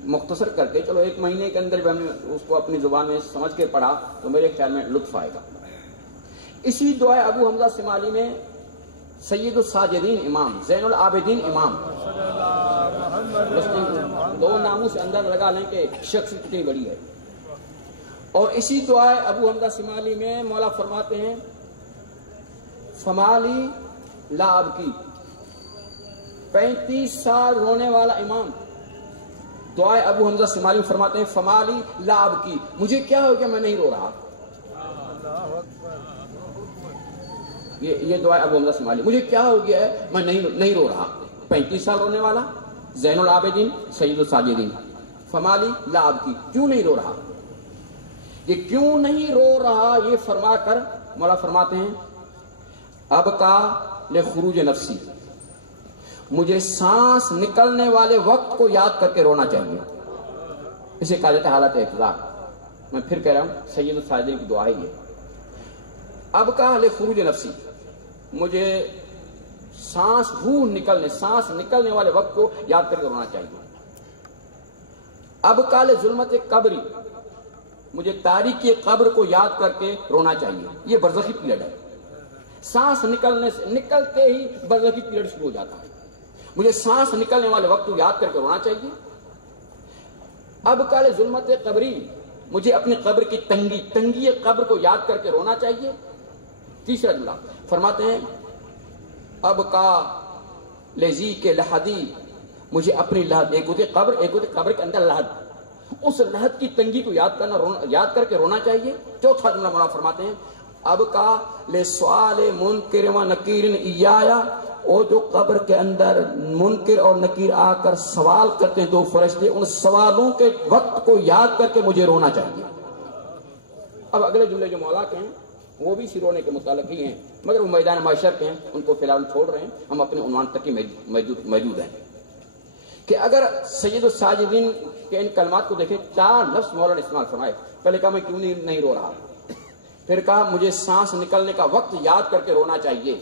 مختصر کر کے، چلو ایک مہینے کے اندر بھی ہم نے اس کو اپنی زبان میں سمجھ کے پڑھا تو میرے خیال میں لطف آئے گا۔ اسی دعائے ابو حمزہ سمالی میں سید الساجدین امام زین العابدین امام، دو ناموں سے اندر لگا لیں کہ شخص کتنی بڑی ہے، اور اسی دعائے ابو حمزہ سمالی میں مولا فرماتے ہیں فمالی لا ابکی، 35 سال رونے والا امام دعائے ابو حمزہ سمالی میں فرماتے ہیں فمالی لا ابکی، مجھے کیا ہو گیا میں نہیں رو رہا، یہ دعائے ابو حمزہ سمالی، مجھے کیا ہو گیا ہے میں نہیں رو رہا، 35 سال رونے والا زین العابدین سید الساجدین، فمالی لا ابکی، کیوں نہیں رو رہا، یہ کیوں نہیں رو رہا یہ فرما کر مولا فرماتے ہیں اب کا لخروج نفسی، مجھے سانس نکلنے والے وقت کو یاد کر کے رونا چاہیے، اسے کہا جاتا ہے حالت احتضار۔ میں پھر کہہ رہا ہوں سید الساجدین کی دعا ہے یہ، اب کا لخروج نفسی، مجھے سانس نکلنے والے وقت کو یاد کر کے رونا چاہیے، اب کا لظلمت قبری، مجھے تاریکی قبر کو یاد کر کے رونا چاہیے، یہ برزخی پیریڈ ہے، سانس نکلتے ہی برزخی پیریڈ شروع ہو جاتا ہے، مجھے سانس نکلنے والے وقت کو یاد کر کے رونا چاہیے، اب کال ظلمت قبری، مجھے اپنی قبر کی تنگی قبر کو یاد کر کے رونا چاہیے۔ تیسرا جملہ فرماتے ہیں اب کا لذی کے لحدی، مجھے اپنی لحد، ایک ہوتی قبر ایک ہوتی قبر کے اندر لحد، اس لحد کی تنگی کو یاد کر کے رونا چاہیے۔ چوتھا جملہ مولا فرماتے ہیں اب کا لسوال منکر و نکیر ایایا، اور جو قبر کے اندر منکر اور نکیر آ کر سوال کرتے ہیں دو فرشتے، ان سوالوں کے وقت کو یاد کر کے مجھے رونا چاہیے۔ اب اگلے جملے جو مولا کے ہیں وہ بھی اسی رونے کے متعلق ہی ہیں، مگر وہ میدان معاشر کے ہیں، ان کو فی الحال چھوڑ رہے ہیں، ہم اپنے عنوان تک ہی موجود ہیں کہ اگر سید الساجدین کے ان کلمات کو دیکھیں 4 لفظ مولا نے استعمال فرمائے۔ پہلے کہا میں کیوں نہیں رو رہا، پھر کہا مجھے سانس نکلنے کا وقت یاد کر کے رونا چاہیے۔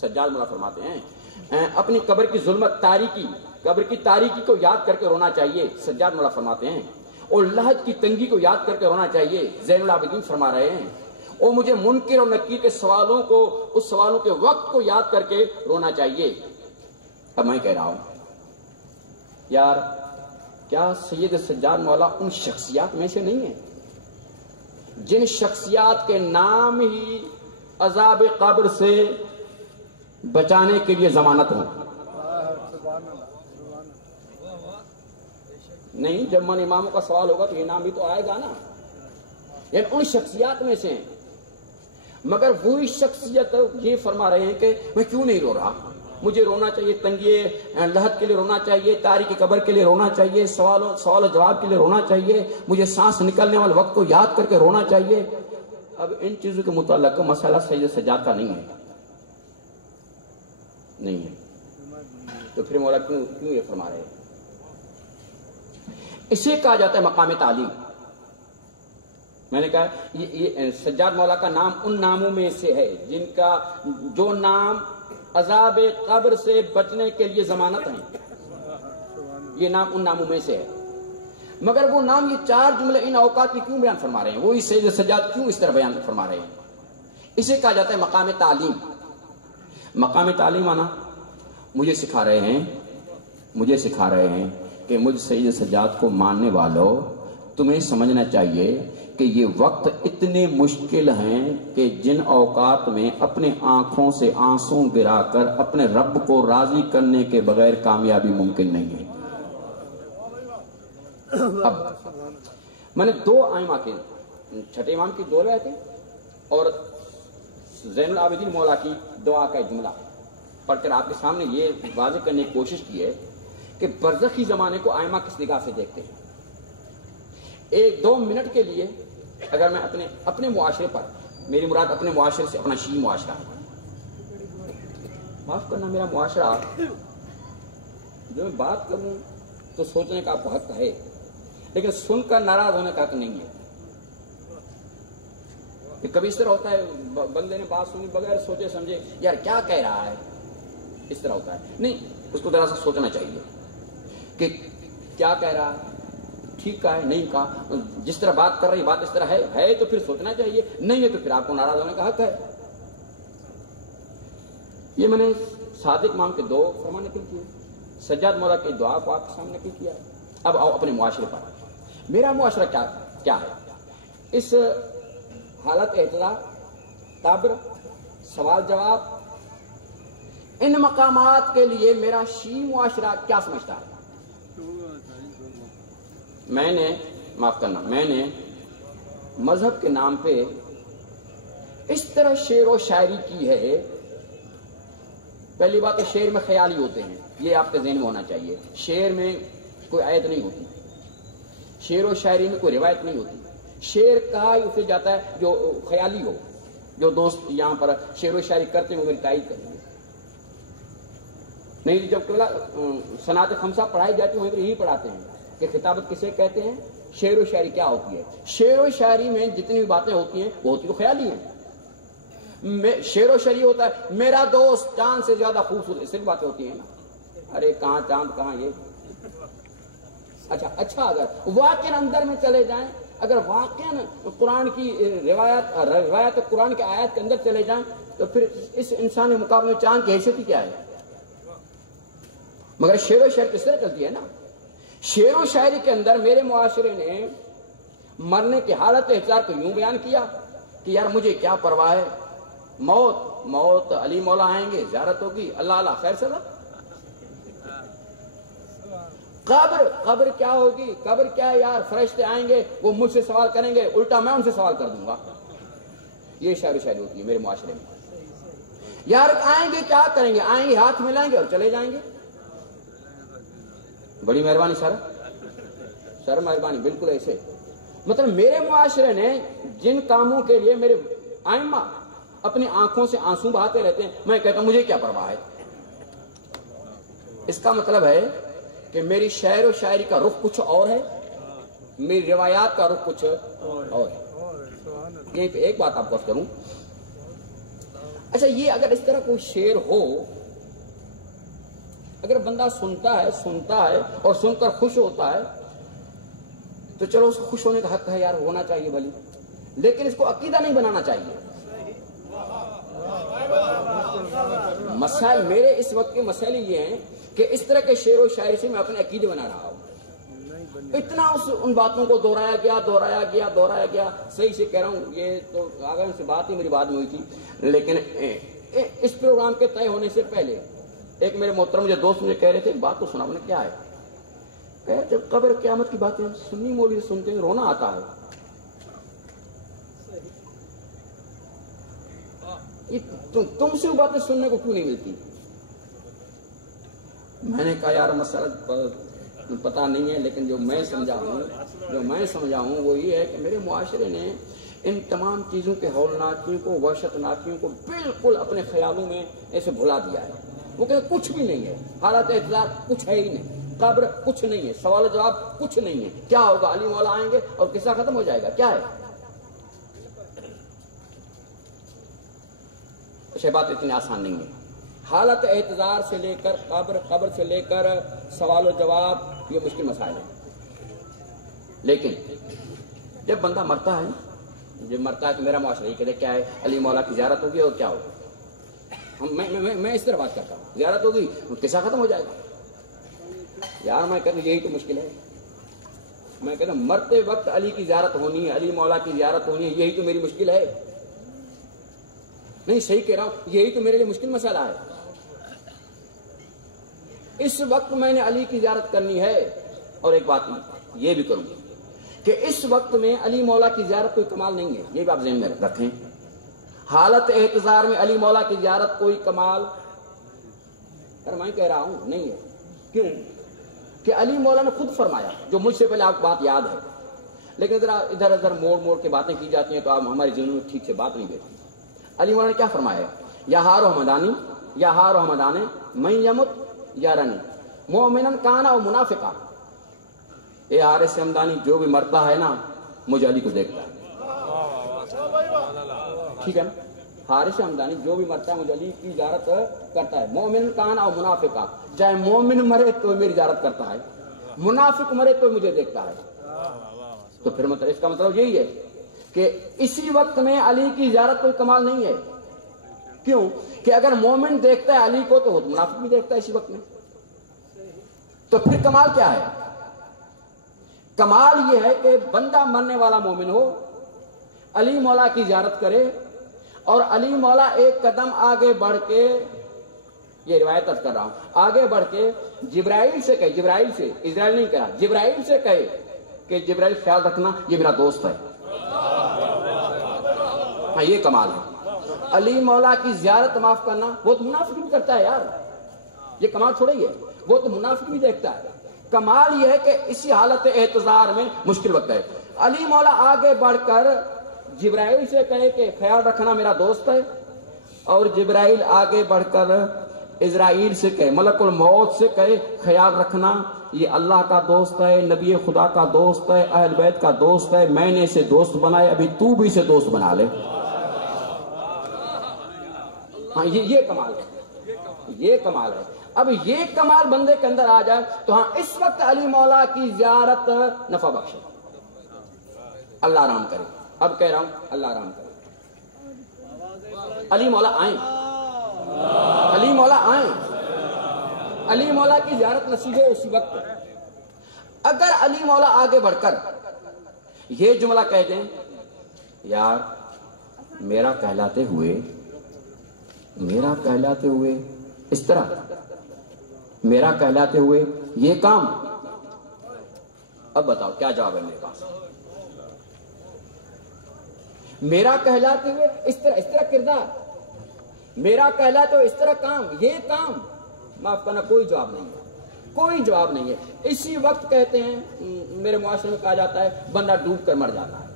سجاد مولا فرماتے ہیں اپنی قبر کی ظلمت قبر کی تاریکی کو یاد کر کے رونا چاہیے، سجاد مولا فرماتے ہیں، اور لحد کی تنگی کو یاد کر کے رونا چاہیے، زین العابدین فرما رہے ہیں، اور مجھے منکر اور نکیر کے اس سوالوں کے وقت کو یاد کر کے رونا چاہیے۔ اب میں کہہ رہا ہوں یار کیا سید سجاد مولا ان شخصیات میں سے نہیں ہیں جن شخصیات کے نام ہی عذاب قبر سے بچانے کے لیے ضمانت ہوں؟ نہیں، جب من اماموں کا سوال ہوگا تو یہ نام بھی تو آئے گا نا، یعنی ان شخصیات میں سے ہیں، مگر وہی شخصیت یہ فرما رہے ہیں کہ میں کیوں نہیں رو رہا، مجھے رونا چاہیے، تنگی لحد کے لیے رونا چاہیے، تاریکی قبر کے لیے رونا چاہیے، سوال و جواب کے لیے رونا چاہیے، مجھے سانس نکلنے والے وقت کو یاد کر کے رونا چاہیے۔ اب ان چیزوں کے متعلق مسئلہ سید سجاد کا نہیں ہے تو پھر مولا کیوں یہ فرما رہے ہیں؟ اسے کہا جاتا ہے مقام تعلیم۔ میں نے کہا یہ سجاد مولا کا نام ان ناموں میں سے ہے جو نام عذاب قبر سے بچنے کے لیے ضمانت ہیں، یہ نام ان ناموں میں سے ہے۔ مگر وہ نام یہ 4 جملے ان اوقات میں کیوں بیان فرما رہے ہیں؟ وہ سید سجاد کیوں اس طرح بیان فرما رہے ہیں؟ اسے کہا جاتا ہے مقام تعلیم. مقام تعلیم آنا مجھے سکھا رہے ہیں کہ مجھ سید سجاد کو ماننے والوں تمہیں سمجھنا چاہیے کہ یہ وقت اتنے مشکل ہیں کہ جن اوقات میں اپنے آنکھوں سے آنسو گرا کر اپنے رب کو راضی کرنے کے بغیر کامیابی ممکن نہیں ہے. اب میں نے 2 ائمہ کے چھٹے امام کی 2 روایتیں اور زین العابدین مولا کی دعا کا جملہ پڑھ کر آپ کے سامنے یہ واضح کرنے کی کوشش کی ہے کہ برزخی زمانے کو ائمہ کس نگاہ سے دیکھتے ہیں. 1-2 منٹ کے لیے اگر میں اپنے معاشرے پر، میری مراد اپنے معاشرے سے اپنا شیعی معاشرہ، معاف کرنا میرا معاشرہ، جو میں بات کروں تو سوچنے کا آپ کو حق ہے لیکن سن کر ناراض ہونے کا حق نہیں ہے. کہ کبھی اس طرح ہوتا ہے بندے نے بات سنی بغیر سوچے سمجھے یار کیا کہہ رہا ہے، اس طرح ہوتا ہے. نہیں، اس کو ذرا سا سوچنا چاہیے کہ کیا کہہ رہا ہے، ٹھیک کہا ہے نہیں کہا، جس طرح بات کر رہی بات اس طرح ہے تو پھر سوچنا چاہیے، نہیں ہے تو پھر آپ کو ناراض ہونے کا حق ہے. یہ میں نے صادق امام کے 2 فرمان نقل کیے، سجاد مولا کی دعا کو آپ کے سامنے نقل کیا. اب آؤ اپنے معاشرے پر. میرا معاشرہ کیا ہے؟ اس حالت اعتدال، تابر، سوال جواب، ان مقامات کے لیے میرا شیعی معاشرہ کیا سمجھتا ہے؟ میں نے مذہب کے نام پہ اس طرح شعر و شاعری کی ہے. پہلی بات ہے شعر میں خیال ہی ہوتے ہیں، یہ آپ کے ذہن میں ہونا چاہیے. شعر میں کوئی آیت نہیں ہوتی، شعر و شاعری میں کوئی روایت نہیں ہوتی. شعر کہا ہی اسے جاتا ہے جو خیالی ہو. جو دوست یہاں پر شعر و شاعری کرتے ہیں وہ میری تائید کریں گے. نہیں، جب صنعت خمسہ پڑھائی جاتی ہے وہیں پر یہی پڑھاتے ہیں کہ خطابت کسے کہتے ہیں، شعر و شاعری کیا ہوتی ہے. شعر و شاعری میں جتنی بھی باتیں ہوتی ہیں وہ ہوتی تو خیالی ہیں. شعر و شاعری ہوتا ہے میرا دوست چاند سے زیادہ خوبصورت، اس سے بھی باتیں ہوتی ہیں نا. ارے کہاں چاند کہاں یہ. اچھا اگر واقعاً اندر میں چلے جائیں، اگر واقعاً قرآن کی روایت قرآن کے آیات کے اندر چلے جائیں تو پھر اس انسانی مقابلے میں چاند کی حیثیت کیا ہے. مگر شعر و شاعری کس طرح چلتی ہے نا. شعر و شاعری کے اندر میرے معاشرے نے مرنے کی حالت احتضار کو یوں بیان کیا کہ یار مجھے کیا پرواہ ہے، موت علی مولا آئیں گے، زیارت ہوگی، اللہ اللہ خیر سلا. قبر کیا ہوگی، قبر کیا ہے یار، فرشتے آئیں گے وہ مجھ سے سوال کریں گے، الٹا میں ان سے سوال کر دوں گا. یہ شعر و شاعری ہوتی ہے میرے معاشرے میں. یار آئیں گے کیا کریں گے، آئیں گے ہاتھ ملائیں گے اور چلے جائیں گے. بڑی مہربانی سر مہربانی، بالکل ایسے. مطلب میرے معاشرے نے جن کاموں کے لیے میرے ائمہ اپنی آنکھوں سے آنسو بہاتے رہتے ہیں، میں کہتا ہوں مجھے کیا پرواہ ہے. اس کا مطلب ہے کہ میری شعر و شاعری کا رخ کچھ اور ہے، میری روایات کا رخ کچھ اور ہے. یہیں پہ ایک بات آپ کو کروں. اچھا، یہ اگر اس طرح کوئی شعر ہو، اگر بندہ سنتا ہے اور سن کر خوش ہوتا ہے تو چلو اس کو خوش ہونے کا حق ہے یار، ہونا چاہیے بھلی، لیکن اس کو عقیدہ نہیں بنانا چاہیے. مسائل میرے اس وقت کے مسائل یہ ہیں کہ اس طرح کے شعر و شاعری سے میں اپنے عقیدے بنا رہا ہوں. اتنا ان باتوں کو دہرایا گیا. صحیح سے کہہ رہا ہوں، یہ تو آگے سے بات ہی میری بعد میں ہوئی تھی، لیکن اس پروگرام کے طے ہونے سے پہلے ایک میرے محترم مجھے دوست مجھے کہہ رہے تھے بات تو سنا. انہوں نے کیا ہے کہ جب قبر قیامت کی باتیں سنی مولوی سنتے ہیں رونا آتا ہے. تم سے وہ باتیں سننے کو کیوں نہیں ملتی؟ میں نے کہا یار مسئلہ پتا نہیں ہے، لیکن جو میں سمجھا ہوں وہ یہ ہے کہ میرے معاشرے نے ان تمام چیزوں کے ہولناکیوں کو، وحشتناکیوں کو بالکل اپنے خیالوں میں ایسے بھلا دیا ہے. وہ کہ کچھ بھی نہیں ہے، حالت اعتدار کچھ ہے ہی نہیں، قبر کچھ نہیں ہے، سوال و جواب کچھ نہیں ہے. کیا ہوگا، علی مولا آئیں گے اور قصہ ختم ہو جائے گا. کیا ہے؟ اچھا، بات اتنی آسان نہیں ہے. حالت اعتدار سے لے کر قبر سے لے کر سوال و جواب، یہ مشکل مسائل ہیں. لیکن جب بندہ مرتا ہے، جب مرتا ہے تو میرا معاشرہ یہ کہتے کیا ہے، علی مولا کی زیارت ہوگی اور کیا ہوگا. میں اس طرح بات کرتا ہوں، زیارت ہوگی قصہ ختم ہو جائے گا. یار میں کہتا ہوں یہی تو مشکل ہے. میں کہتا ہوں مرتے وقت علی کی زیارت ہونی ہے، علی مولا کی زیارت ہونی ہے، یہی تو میری مشکل ہے. نہیں صحیح کہہ رہا ہوں، یہی تو میرے لیے مشکل مسئلہ ہے. اس وقت میں نے علی کی زیارت کرنی ہے. اور ایک بات یہ بھی کروں کہ اس وقت میں علی مولا کی زیارت کوئی کمال نہیں ہے، یہ بھی آپ ذہن میں رکھیں. حالت احتضار میں علی مولا کی زیارت کوئی کمال میں کہہ رہا ہوں نہیں ہے. کیوں کہ علی مولا نے خود فرمایا، جو مجھ سے پہلے آپ بات یاد ہے، لیکن ذرا ادھر ادھر موڑ کے باتیں کی جاتی ہیں تو آپ ہماری ذہنوں میں ٹھیک سے بات نہیں بیٹھتی. علی مولا نے کیا فرمایا؟ یا ہارو حمدانی یا ہارو حمدانے من یمت یا رنی مومنن کانا و منافقہ. اے حارث حمدانی جو بھی مرتا ہے نا مجھے علی کو دیکھتا ہے. ٹھیک ہے نا؟ حارث حمدانی جو بھی مرتا ہے مجھے علی کی زیارت کرتا ہے. مومن کانا و منافقہ، چاہے مومن مرے تو میری زیارت کرتا ہے، منافق مرے تو مجھے دیکھتا ہے. تو پھر مطلب اس کا مطلب یہی ہے کہ اسی وقت میں علی کی زیارت کوئی کمال نہیں ہے. کیوں کہ اگر مومن دیکھتا ہے علی کو تو منافق بھی دیکھتا ہے اسی وقت میں. تو پھر کمال کیا ہے؟ کمال یہ ہے کہ بندہ مرنے والا مومن ہو، علی مولا کی زیارت کرے، اور علی مولا ایک قدم آگے بڑھ کے، یہ روایت کر رہا ہوں، آگے بڑھ کے جبرائیل سے کہے، جبرائیل سے، اسرائیل نہیں کہا، جبرائیل سے کہے کہ جبرائیل خیال رکھنا یہ میرا دوست ہے. ہاں یہ کمال ہے. علی مولا کی زیارت معاف کرنا، وہ تو منافق بھی کرتا ہے یار، یہ کمال چھوڑیے، وہ تو منافق بھی دیکھتا ہے. کمال یہ ہے کہ اسی حالت احتضار میں مشکل وقت ہے علی مولا آگے بڑھ کر جبرائیل سے کہے کہ خیال رکھنا میرا دوست ہے، اور جبرائیل آگے بڑھ کر اسرائیل سے کہے، ملک الموت سے کہے خیال رکھنا یہ اللہ کا دوست ہے، نبی خدا کا دوست ہے، اہل بیت کا دوست ہے، میں نے اسے دوست بنایا، ابھی تو بھی اسے دوست بنا لے. ہاں یہ کمال ہے، یہ کمال ہے. اب یہ کمال بندے کے اندر آ جائے تو ہاں اس وقت علی مولا کی زیارت نفع بخش. اللہ رحم کرے. اب کہہ رہا ہوں اللہ رحم کرے. علی مولا آئیں، علی مولا آئیں، علی مولا کی زیارت نصیب ہو اسی وقت. اگر علی مولا آگے بڑھ کر یہ جملہ کہہ دیں، یار میرا کہلاتے ہوئے اس طرح، میرا کہلاتے ہوئے یہ کام، اب بتاؤ کیا جواب ہے میرے پاس؟ میرا کہلاتے ہوئے اس طرح کردار، میرا کہلاتے ہوئے اس طرح کام، یہ کام، معاف کرنا کوئی جواب نہیں ہے، کوئی جواب نہیں ہے. اسی وقت کہتے ہیں، میرے معاشرے میں کہا جاتا ہے بندہ ڈوب کر مر جاتا ہے.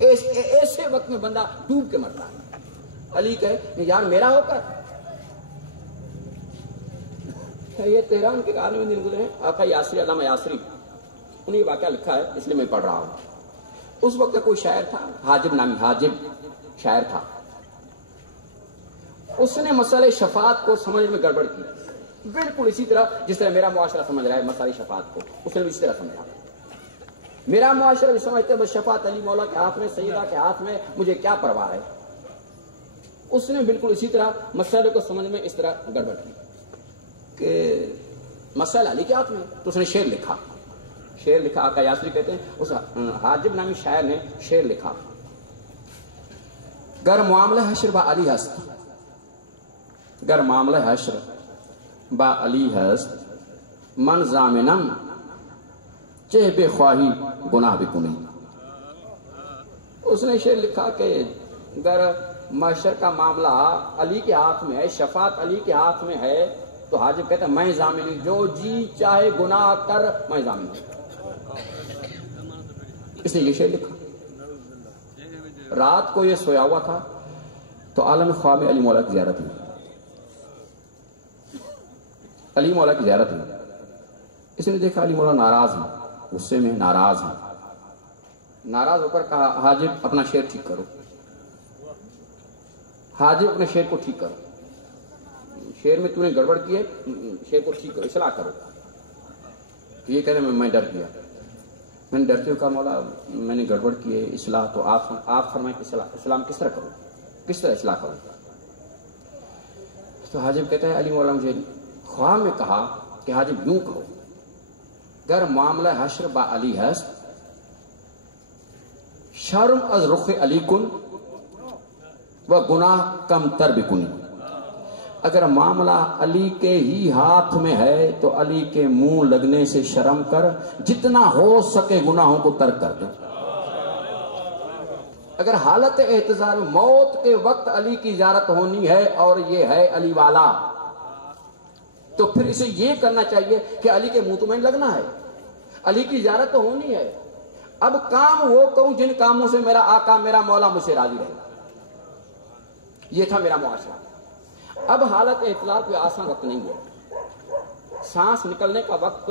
ایسے وقت میں بندہ ڈوب کے مرتا ہے. علی کہے یار میرا ہو کر. یہ تہران کے عالمی دن گزرے ہیں، آقا یاسری، علامہ یاسری، انہیں واقعہ لکھا ہے اس لیے میں پڑھ رہا ہوں. اس وقت کوئی شاعر تھا، حاجب نامی، حاجب شاعر تھا. اس نے مسئلہ شفاعت کو سمجھ میں گڑبڑ کی، بالکل اسی طرح جس طرح میرا معاشرہ سمجھ رہا ہے مسئلہ شفاعت کو، اس نے بھی اسی طرح سمجھا. میرا معاشرہ بھی سمجھتے بس شفاعت علی مولا کے ہاتھ میں، سیدہ کے ہاتھ میں، مجھے کیا پرواہ ہے. اس نے بالکل اسی طرح مسئلے کو سمجھ میں اس طرح گڑبڑ کی کہ مسئلہ علی کے ہاتھ میں. تو اس نے شعر لکھا، آقا یاسری کہتے ہیں اس حاجب نامی شاعر نے شعر لکھا، گر معاملہ حشر با علی ہست، گر معاملہ حشر با علی ہست، من زامنم چہ بے خواہی گناہ بکنی. اس نے شعر لکھا کہ گر محشر کا معاملہ علی کے ہاتھ میں ہے، شفاعت علی کے ہاتھ میں ہے، تو حاجب کہتا ہے میں ضامن، جو جی چاہے گناہ کر میں ضامن ہوں. اس نے یہ شعر لکھا. رات کو یہ سویا ہوا تھا تو عالم خواب علی مولا کی زیارت ہوئی، علی مولا کی زیارت ہوئی. اس نے دیکھا علی مولا ناراض ہیں، غصے میں ناراض ہیں. ناراض ہو کر کہا حاجب اپنا شعر ٹھیک کرو، حاجب اپنے شعر کو ٹھیک کرو، شعر میں تو نے گڑبڑ کی ہے، شعر کو ٹھیک کرو، اصلاح کرو. تو یہ کہتے ہیں میں ڈر گیا. میں نے ڈرتے ہوئے کہا مولا میں نے گڑبڑ کی ہے اصلاح، تو آپ فرمائیں کہ اسلام کس طرح کروں، کس طرح اصلاح کروں؟ تو حاجب کہتا ہے علی مولا مجھے خواہ میں کہا کہ حاجب یوں کہو، گر معاملہ حشر با علی ہست شرم از رخ علی کن و گناہ کم تر بکنی، اگر معاملہ علی کے ہی ہاتھ میں ہے تو علی کے منہ لگنے سے شرم کر، جتنا ہو سکے گناہوں کو ترک کر دو۔ اگر حالت احتضار موت کے وقت علی کی زیارت ہونی ہے اور یہ ہے علی والا، تو پھر اسے یہ کرنا چاہیے کہ علی کے منہ تو میں لگنا ہے، علی کی زیارت تو ہونی ہے۔ اب کام وہ کروں جن کاموں سے میرا آقا میرا مولا مجھ سے راضی رہے، یہ تھا میرا معاشرہ۔ اب حالت احتضار کوئی آسان وقت نہیں ہے، سانس نکلنے کا وقت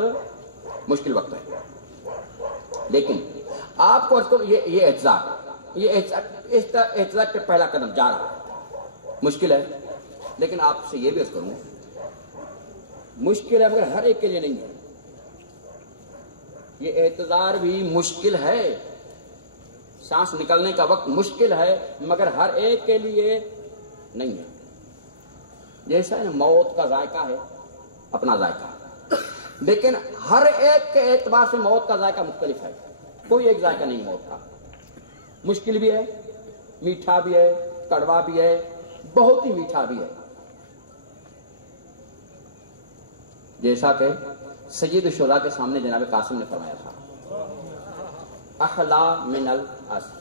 مشکل وقت ہے، لیکن آپ کو یہ احتضار کا پہلا قدم جا رہا ہے، مشکل ہے، لیکن آپ سے یہ بھی عرض کروں مشکل ہے مگر ہر ایک کے لیے نہیں ہے، یہ احتضار بھی مشکل ہے، سانس نکلنے کا وقت مشکل ہے مگر ہر ایک کے لیے نہیں ہے۔ جیسا ہے موت کا ذائقہ ہے اپنا ذائقہ، لیکن ہر ایک کے اعتبار سے موت کا ذائقہ مختلف ہے، کوئی ایک ذائقہ نہیں موت کا، مشکل بھی ہے، میٹھا بھی ہے، کڑوا بھی ہے، بہت ہی میٹھا بھی ہے، جیسا کہ سید الشہداء کے سامنے جناب قاسم نے فرمایا تھا اخلا من الاسر،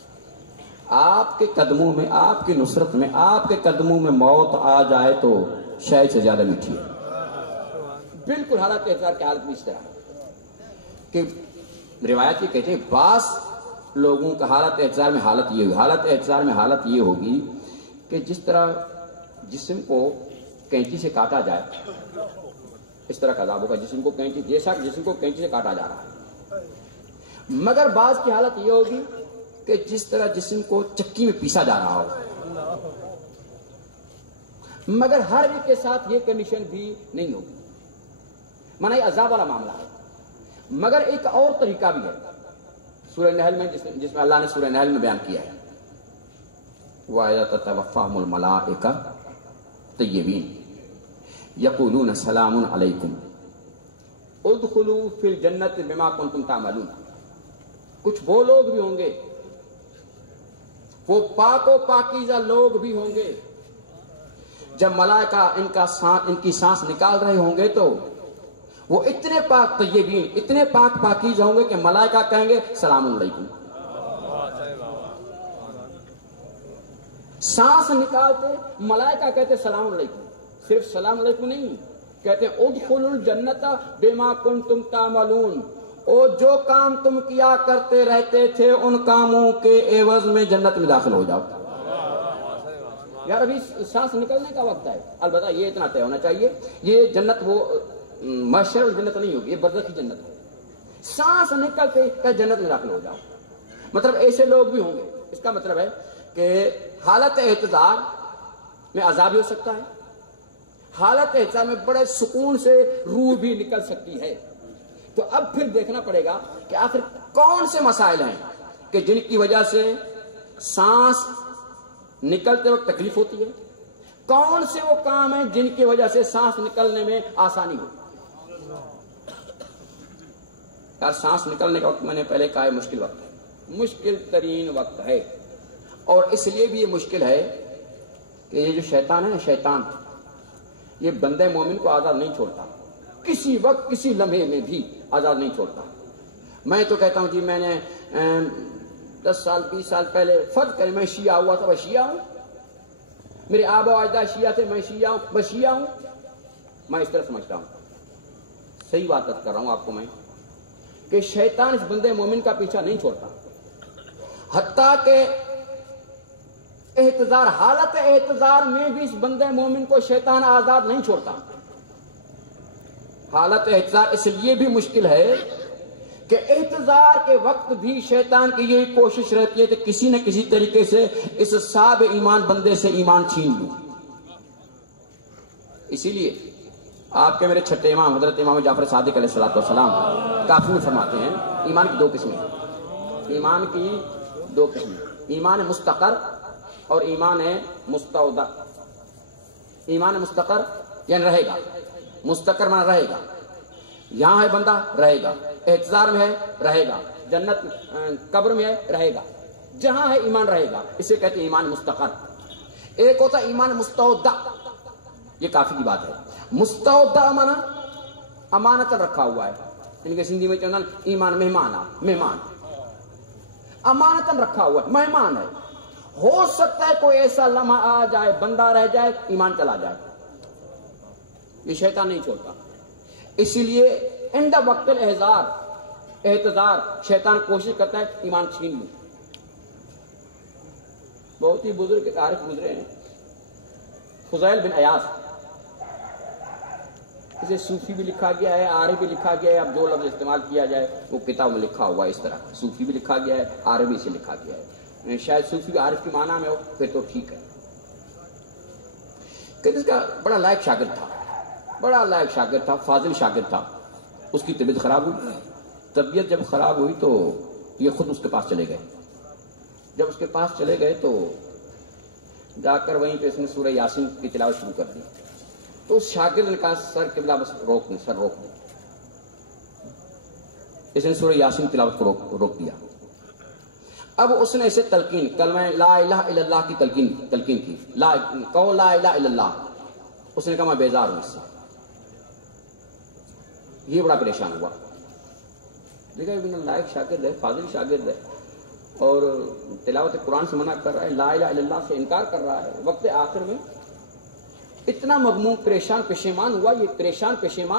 آپ کے قدموں میں، آپ کی نصرت میں، آپ کے قدموں میں موت آ جائے تو شاید سے زیادہ میٹھی ہے۔ بالکل حالت احتضار کی حالت بھی اس طرح ہے کہ روایت یہ کہتے ہیں بعض لوگوں کا حالت احتضار میں حالت یہ ہوگی، حالت احتضار میں حالت یہ ہوگی کہ جس طرح جسم کو کینچی سے کاٹا جائے اس طرح کا عذاب ہوگا، جسم کو کینچی، جیسا کہ جسم کو کینچی سے کاٹا جا رہا ہے، مگر بعض کی حالت یہ ہوگی کہ جس طرح جسم کو چکی میں پیسا جا رہا ہو، مگر ہر ایک کے ساتھ یہ کنڈیشن بھی نہیں ہوگی، مانا یہ عذاب والا معاملہ ہے، مگر ایک اور طریقہ بھی ہے سورہ نحل میں، جس میں اللہ نے سورہ نحل میں بیان کیا ہے وَإِذَا تَتَوَفَّاهُمُ الْمَلَائِكَةُ طَيِّبِينَ یقولون سلام علیکم ادخلوا فی الجنت بما کنتم تعملون، کچھ وہ لوگ بھی ہوں گے، وہ پاک و پاکیزہ لوگ بھی ہوں گے، جب ملائکہ ان کی سانس نکال رہے ہوں گے تو وہ اتنے پاک طیبین، اتنے پاک پاکیزہ ہوں گے کہ ملائکہ کہیں گے سلام علیکم۔ سانس نکالتے ملائکہ کہتے سلام علیکم، صرف سلام علیکم نہیں، کہتے ہیں ادخلوا الجنت بما کنتم تعملون، اور جو کام تم کیا کرتے رہتے تھے ان کاموں کے عوض میں جنت میں داخل ہو جاؤ۔ یار ابھی سانس نکلنے کا وقت ہے، البتہ یہ اتنا طے ہونا چاہیے یہ جنت وہ محشر جنت نہیں ہوگی، یہ برزخ کی جنت ہے، سانس نکلتے کہ جنت میں داخل ہو جاؤ، مطلب ایسے لوگ بھی ہوں گے۔ اس کا مطلب ہے کہ حالت احتضار میں عذاب بھی ہو سکتا ہے، حالت احتضار میں بڑے سکون سے روح بھی نکل سکتی ہے، تو اب پھر دیکھنا پڑے گا کہ آخر کون سے مسائل ہیں کہ جن کی وجہ سے سانس نکلتے وقت تکلیف ہوتی ہے، کون سے وہ کام ہیں جن کی وجہ سے سانس نکلنے میں آسانی ہو۔ یار سانس نکلنے کا وقت میں نے پہلے کہا ہے مشکل وقت ہے، مشکل ترین وقت ہے، اور اس لیے بھی یہ مشکل ہے کہ یہ جو شیطان ہے نا، شیطان یہ بندے مومن کو آزاد نہیں چھوڑتا، کسی وقت کسی لمحے میں بھی آزاد نہیں چھوڑتا۔ میں تو کہتا ہوں جی میں نے 10 سال 20 سال پہلے فرض کریں میں شیعہ ہوا تھا، بس شیعہ ہوں، میرے آبا و اجداد شیعہ تھے، میں شیعہ ہوں، بس شیعہ ہوں، میں اس طرح سمجھتا ہوں، صحیح بات کر رہا ہوں آپ کو میں، کہ شیطان اس بندے مومن کا پیچھا نہیں چھوڑتا، حتیٰ کہ احتضار، حالت احتضار میں بھی اس بندے مومن کو شیطان آزاد نہیں چھوڑتا۔ حالت احتضار اس لیے بھی مشکل ہے کہ احتضار کے وقت بھی شیطان کی یہی کوشش رہتی ہے کہ کسی نہ کسی طریقے سے اس صاحب ایمان بندے سے ایمان چھین لوں۔ اسی لیے آپ کے میرے چھٹے امام حضرت امام جعفر صادق علیہ السلام کافی میں فرماتے ہیں ایمان کی 2 قسمیں ہیں. ایمان کی 2 قسمیں، ایمان مستقر اور ایمان مستودع. ایمان مستقر یعنی رہے گا، مستقر مانا رہے گا، یہاں ہے بندہ رہے گا، احتضار میں ہے رہے گا، جنت قبر میں ہے رہے گا، جہاں ہے ایمان رہے گا، اسے کہتے ہیں ایمان مستقر. ایک ہوتا ہے ایمان مستودع، یہ کافی کی بات ہے. مستودع مانا امانت رکھا ہوا ہے، ان کے سندھی میں چاہتا ایمان مہمان امانتن رکھا ہوا ہے، مہمان ہے. ہو سکتا ہے کوئی ایسا لمحہ آ جائے، بندہ رہ جائے، ایمان چلا جائے. یہ شیطان نہیں چھوڑتا. اسی لیے عند وقت احتضار شیطان کوشش کرتا ہے ایمان چھین لوں. بہت ہی بزرگ ایک عارف گزرے ہیں، فضیل بن عیاض. اسے صوفی بھی لکھا گیا ہے، عارف بھی لکھا گیا ہے. اب جو لفظ استعمال کیا جائے وہ کتاب میں لکھا ہوا ہے. اس طرح صوفی بھی لکھا گیا ہے، عارف بھی اسے لکھا گیا ہے. شاید صوفی بھی عارف کی معنی میں ہو پھر تو ٹھیک ہے. کہ اس کا بڑا لائق شاگرد تھا، فاضل شاگرد تھا. اس کی طبیعت خراب ہوئی. طبیعت جب خراب ہوئی تو یہ خود اس کے پاس چلے گئے. جب اس کے پاس چلے گئے تو جا کر وہیں پہ اس نے سورہ یاسین کی تلاوت شروع کر دی. تو اس شاگرد نے کہا سر قبلہ بس روک دیں. اس نے سورہ یاسین تلاوت کو روک دیا. اب اس نے اسے تلقین کلمہ لا الہ الا اللہ کی تلقین کی. کہو لا الہ الا اللہ. اس نے کہا میں بیزار ہوں اس سے. یہ بڑا پریشان ہوا. دیکھا ابن لائق شاگرد ہے، فاضل شاگرد ہے، اور تلاوت قرآن سے منع کر رہا ہے، لا الہ الا اللہ سے انکار کر رہا ہے. وقت آخر میں اتنا مغموم پریشان پشیمان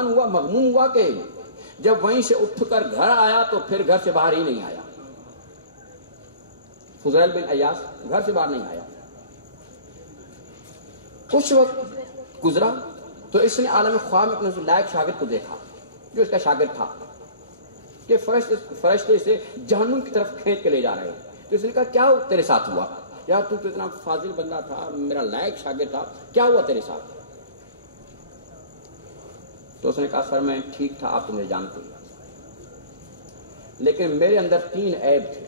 ہوا مغموم ہوا کہ جب وہیں سے اٹھ کر گھر آیا تو پھر گھر سے باہر ہی نہیں آیا. فضیل بن عیاض گھر سے باہر نہیں آیا. کچھ وقت گزرا تو اس نے عالم خواب میں اپنے لائق شاگرد کو دیکھا جو اس کا شاگرد تھا کہ فرشتے اسے جہنم کی طرف کھینچ کے لے جا رہے ہیں. تو اس نے کہا کیا تیرے ساتھ ہوا؟ یار تو اتنا فاضل بندہ تھا، میرا لائق شاگرد تھا، کیا ہوا تیرے ساتھ؟ تو اس نے کہا سر میں ٹھیک تھا، آپ تو مجھے جانتے ہیں، لیکن میرے اندر 3 عیب تھے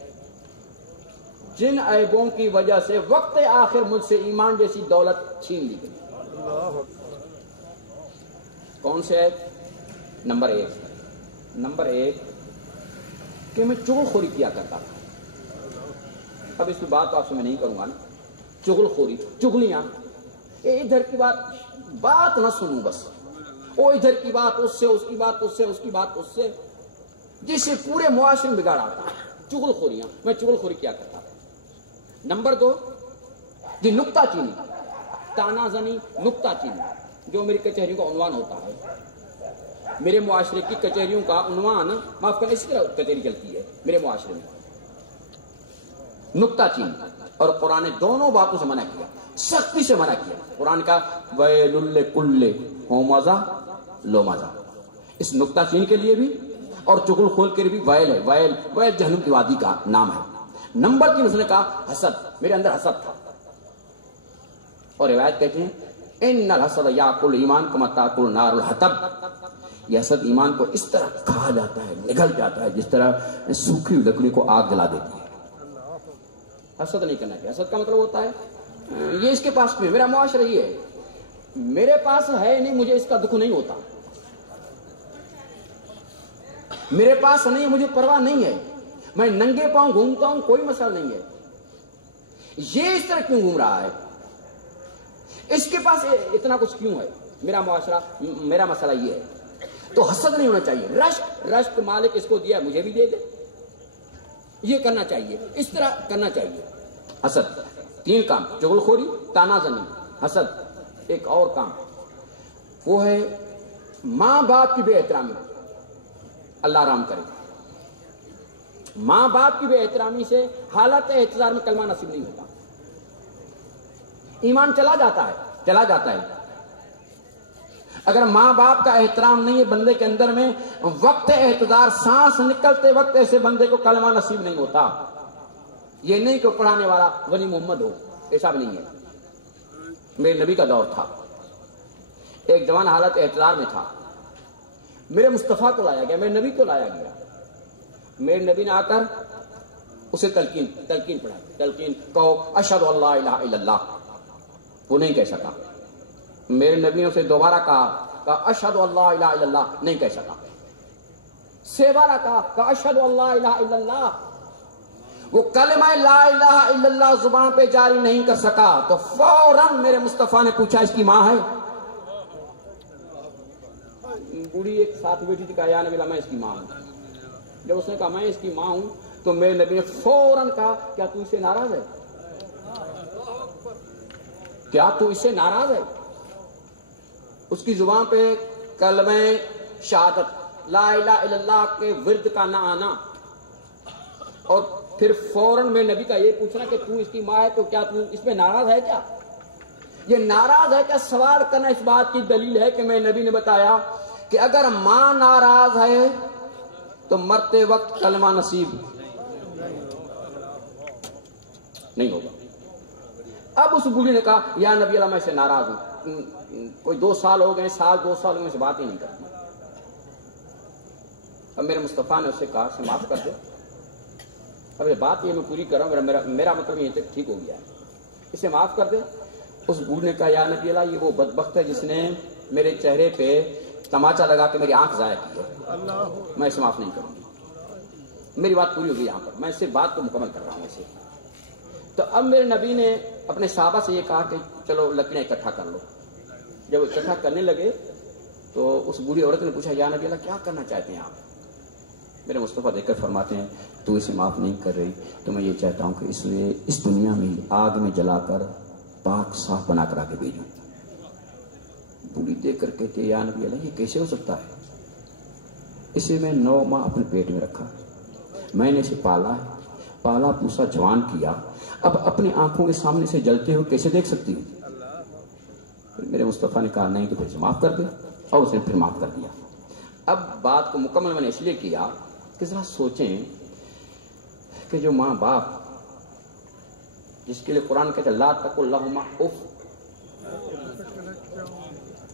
جن عیبوں کی وجہ سے وقت آخر مجھ سے ایمان جیسی دولت چھین لی گئی. کون سے عیب؟ نمبر ایک کہ میں چغل خوری کیا کرتا تھا. اب اس کی بات آپ سے میں نہیں کروں گا نا. چغل خوری، چغلیاں، ادھر کی بات نہ سنوں بس، وہ ادھر کی بات اس سے، اس کی بات اس سے، اس کی بات اس سے، جس سے پورے معاشرے میں بگاڑ آتا ہے. چغل خوریاں، میں چغل خوری کیا کرتا تھا. نمبر 2 جی نکتہ چینی، تانا زنی، نکتہ چینی، جو میری کچہریوں کا عنوان ہوتا ہے. میرے معاشرے کی کچہریوں کا عنوان، معاف کرنا، اسی طرح کچہری چلتی ہے میرے معاشرے میں. نکتہ چینی اور قرآن نے دونوں باتوں سے منع کیا، سختی سے منع کیا. قرآن کا ویل لکل ھمزہ لمزہ، اس نکتہ چین کے لیے بھی اور چغل خور کے لیے بھی ویل ہے. ویل جہنم کی وادی کا نام ہے. نمبر 3 اس نے کہا حسد، میرے اندر حسد تھا. اور روایت کہتے ہیں ان الحسد یاکل ایمان کما تاکل نار الحطب، یہ حسد ایمان کو اس طرح کھا جاتا ہے، نگل جاتا ہے جس طرح سوکھی ہوئی لکڑی کو آگ جلا دیتی ہے. حسد نہیں کرنا چاہیے. حسد کا مطلب ہوتا ہے یہ اس کے پاس کیوں ہے، میرا معاشرہ یہ ہے، میرے پاس ہے نہیں، مجھے اس کا دکھ نہیں ہوتا، میرے پاس نہیں، مجھے پرواہ نہیں ہے، میں ننگے پاؤں گھومتا ہوں، کوئی مسئلہ نہیں ہے. یہ اس طرح کیوں گھوم رہا ہے، اس کے پاس اتنا کچھ کیوں ہے، میرا معاشرہ، میرا مسئلہ یہ ہے. تو حسد نہیں ہونا چاہیے. رشک مالک اس کو دیا مجھے بھی دے دے، یہ کرنا چاہیے، اس طرح کرنا چاہیے. حسد 3 کام، چغل خوری، تانا زنی، حسد. ایک اور کام وہ ہے ماں باپ کی بے احترامی. اللہ رحم کرے، ماں باپ کی بے احترامی سے حالت احتضار میں کلمہ نصیب نہیں ہوتا، ایمان چلا جاتا ہے. اگر ماں باپ کا احترام نہیں ہے بندے کے اندر میں، وقت احتضار سانس نکلتے وقت ایسے بندے کو کلمہ نصیب نہیں ہوتا. یہ نہیں کہ پڑھانے والا ولی محمد ہو، ایسا بھی نہیں ہے. میرے نبی کا دور تھا، ایک جوان حالت احتضار میں تھا، میرے مصطفیٰ کو لایا گیا، میرے نبی کو لایا گیا، میرے نبی نے آ کر اسے تلقین پڑھائی، تلقین کہو اشہد ان لا الہ الا اللہ، وہ نہیں کہہ سکا۔ میرے نبی نے اسے دوبارہ کہا اشہد ان لا الہ الا اللہ، نہیں کہہ سکا۔ سیبارہ کہا اشہد ان لا الہ الا اللہ، وہ کلمہ لا الہ الا اللہ زبان پہ جاری نہیں کر سکا، تو فوراً میرے مصطفیٰ نے پوچھا اس کی ماں ہے؟ بوڑھی ایک ساتھ بیٹھی تھی، کہا یا نبی اللہ میں اس کی ماں ہوں۔ جب اس نے کہا میں اس کی ماں ہوں تو میرے نبی نے فوراً کہا کیا تو اس سے ناراض ہے؟ کیا تو اس سے ناراض ہے؟ اس کی زبان پہ کلمہ شہادت لا الہ الا اللہ کے ورد کا نہ آنا، اور پھر فوراً میرے نبی کا یہ پوچھنا کہ تو اس کی ماں ہے تو کیا تو اس پہ ناراض ہے کیا؟ یہ ناراض ہے کیا سوال کرنا اس بات کی دلیل ہے کہ میرے نبی نے بتایا کہ اگر ماں ناراض ہے تو مرتے وقت کلمہ نصیب نہیں ہوگا۔ اب اس بوڑھی نے کہا یا نبی اللہ میں سے ناراض ہوں، کوئی 2 سال ہو گئے، 2 سال میں سے بات ہی نہیں کرتی۔ اب میرے مصطفیٰ نے اسے کہا سے معاف کر دے، اب یہ بات یہ میں پوری کر رہا ہوں، میرا مطلب یہ تک ٹھیک ہو گیا ہے، اسے معاف کر دے۔ اس بوڑھ نے کہا یا نبی اللہ یہ وہ بدبخت ہے جس نے میرے چہرے پہ تماچا لگا کے میری آنکھ ضائع کی ہے، میں اسے معاف نہیں کروں گی۔ میری بات پوری ہوگی یہاں پر، میں اس سے بات کو مکمل کر رہا ہوں اسے۔ تو اب میرے نبی نے اپنے صحابہ سے یہ کہا کہ چلو لکڑیاں اکٹھا کر لو۔ جب اکٹھا کرنے لگے تو اس بوڑھی عورت نے پوچھا یا نبی اللہ کیا کرنا چاہتے ہیں آپ؟ میرے مصطفیٰ دیکھ کر فرماتے ہیں تو اسے معاف نہیں کر رہی تو میں یہ چاہتا ہوں کہ اس لیے اس دنیا میں آگ میں جلا کر پاک صاف بنا کر آگے بھیجوں۔ بوڑھی دیکھ کر کہتے یا نبی اللہ یہ کیسے ہو سکتا ہے؟ اسے میں 9 ماہ اپنے پیٹ میں رکھا، میں نے اسے پالا پوسا جوان کیا، اب اپنی آنکھوں کے سامنے سے جلتے ہوئے کیسے دیکھ سکتی ہوں؟ میرے مصطفیٰ نے کہا نہیں تو پھر سے معاف کر دے، اور اس نے پھر معاف کر دیا۔ اب بات کو مکمل میں نے اس لیے کیا کہ ذرا سوچیں کہ جو ماں باپ جس کے لیے قرآن کہتے ہیں لا تقل لہما اف،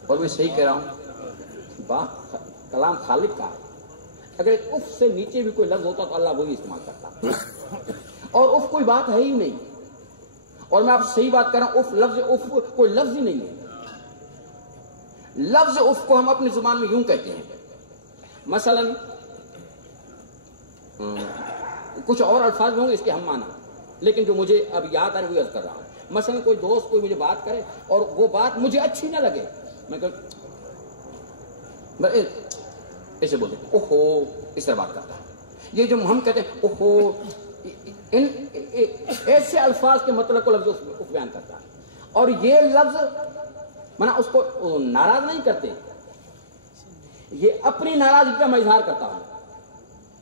اور میں صحیح کہہ رہا ہوں، بات کلام خالق کا ہے، اگر ایک اف سے نیچے بھی کوئی لفظ ہوتا تو اللہ وہی استعمال کرتا، اور اف کوئی بات ہے ہی نہیں، اور میں آپ سے صحیح بات کر رہا ہوں، اف کوئی لفظ ہی نہیں ہے۔ لفظ اف کو ہم اپنی زبان میں یوں کہتے ہیں، مثلا کچھ اور الفاظ بھی ہوں گے اس کے ہم مانا، لیکن جو مجھے اب یاد آ رہا ہے وہ عرض کر رہا ہوں۔ مثلا کوئی دوست کوئی مجھے بات کرے اور وہ بات مجھے اچھی نہ لگے، میں ایسے بولتے اوہو، اس طرح بات کرتا ہے۔ یہ جو ہم کہتے ہیں اوہو، ان ایسے الفاظ کے مطلب کو لفظ اف بیان کرتا ہے، اور یہ لفظ منا اس کو ناراض نہیں کرتے، یہ اپنی ناراضگی کا میں اظہار کرتا ہوں،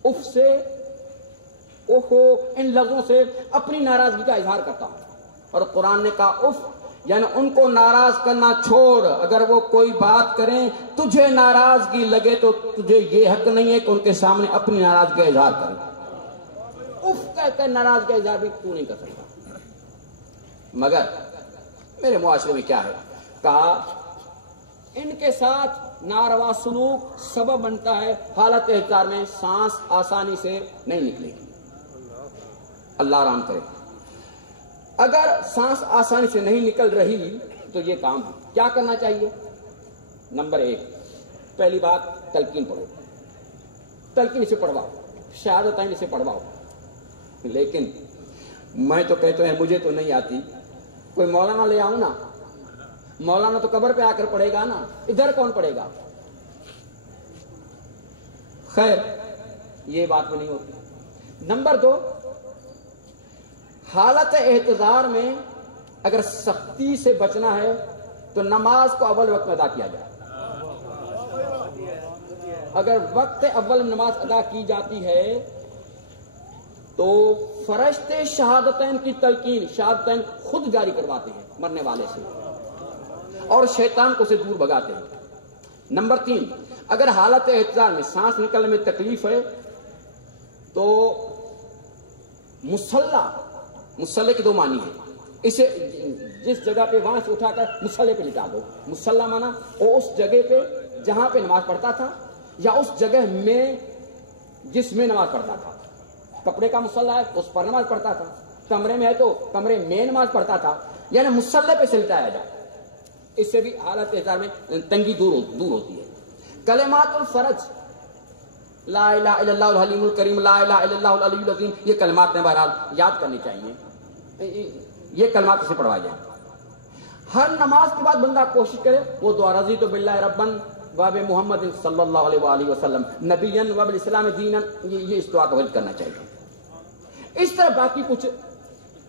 اف سے اوہو ان لفظوں سے اپنی ناراضگی کا اظہار کرتا ہوں۔ اور قرآن نے کہا اف یعنی ان کو ناراض کرنا چھوڑ، اگر وہ کوئی بات کریں تجھے ناراضگی لگے تو تجھے یہ حق نہیں ہے کہ ان کے سامنے اپنی ناراضگی کا اظہار کرے۔ اف کہتے ہیں ناراضگی کا اظہار بھی تو نہیں کر سکتا، مگر میرے معاشرے میں کیا ہے، کہا ان کے ساتھ ناروا سلوک سبب بنتا ہے حالت احتضار میں سانس آسانی سے نہیں نکلے گی، اللہ رحم کرے۔ اگر سانس آسانی سے نہیں نکل رہی تو یہ کام ہے، کیا کرنا چاہیے؟ نمبر 1 پہلی بات تلقین پڑھو، تلقین اسے پڑھواؤ، شہادتین اسے پڑھواؤ۔ لیکن میں تو کہتا ہوں مجھے تو نہیں آتی، کوئی مولانا لے آؤں نا، مولانا تو قبر پہ آ کر پڑھے گا نا، ادھر کون پڑھے گا؟ خیر یہ بات میں نہیں ہوتی۔ نمبر 2 حالت احتضار میں اگر سختی سے بچنا ہے تو نماز کو اول وقت میں ادا کیا جائے۔ اگر وقت اول نماز ادا کی جاتی ہے تو فرشتے شہادتین کی تلقین شہادتین خود جاری کرواتے ہیں مرنے والے سے، اور شیطان کو اسے دور بھگاتے ہیں۔ نمبر 3 اگر حالت احتضار میں سانس نکلنے میں تکلیف ہے تو مسلح کے 2 معنی ہیں، اسے جس جگہ پہ وہاں سے اٹھا کر مصلے پہ لٹا دو. مصلہ مانا وہ اس جگہ پہ جہاں پہ نماز پڑھتا تھا یا اس جگہ میں جس میں نماز پڑھتا تھا. کپڑے کا مصلہ ہے اس پر نماز پڑھتا تھا, کمرے میں ہے تو کمرے میں نماز پڑھتا تھا, یعنی مصلے پہ سے لٹایا جائے. اس سے بھی حالت احترام میں تنگی دور ہوتی ہے. کلمات الفرج, لا الہ الا اللہ الحلیم الکریم, لا الہ الا اللہ العلی العظیم, یہ کلمات ہیں بہرحال یاد کرنی چاہیے. یہ کلمات سے پڑھوایا جائیں. ہر نماز کے بعد بندہ کوشش کرے وہ دعا رضیت باللہ ربن واب محمد صلی اللہ علیہ وآلہ وسلم نبیًا وبالاسلام دینا, یہ اس دعا کا ورد کرنا چاہیے. اس طرح باقی کچھ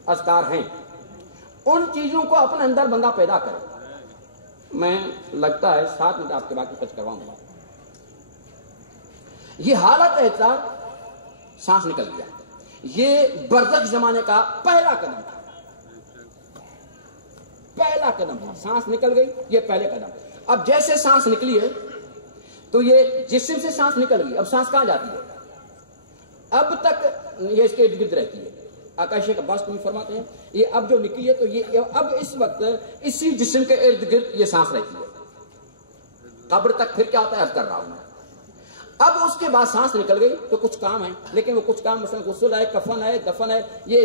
اذکار ہیں, ان چیزوں کو اپنے اندر بندہ پیدا کرے. میں لگتا ہے 7 منٹ آپ کے باقی کچھ کرواؤں گا. یہ حالت احتساب, سانس نکل گیا, یہ برزخ زمانے کا پہلا قدم تھا. پہلا قدم تھا, سانس نکل گئی, یہ پہلے قدم. اب جیسے سانس نکلی ہے تو یہ جسم سے سانس نکل گئی, اب سانس کہاں جاتی ہے؟ اب تک یہ اس کے ارد گرد رہتی ہے. آقا شیخ عباس کو فرماتے ہیں یہ اب جو نکلی ہے تو یہ اب اس وقت اسی جسم کے ارد گرد یہ سانس رہتی ہے. قبر تک پھر کیا ہوتا ہے عرض کر رہا ہوں میں. اب اس کے بعد سانس نکل گئی تو کچھ کام ہے, لیکن وہ کچھ کام مثلا غسل ہے, کفن ہے, دفن ہے, یہ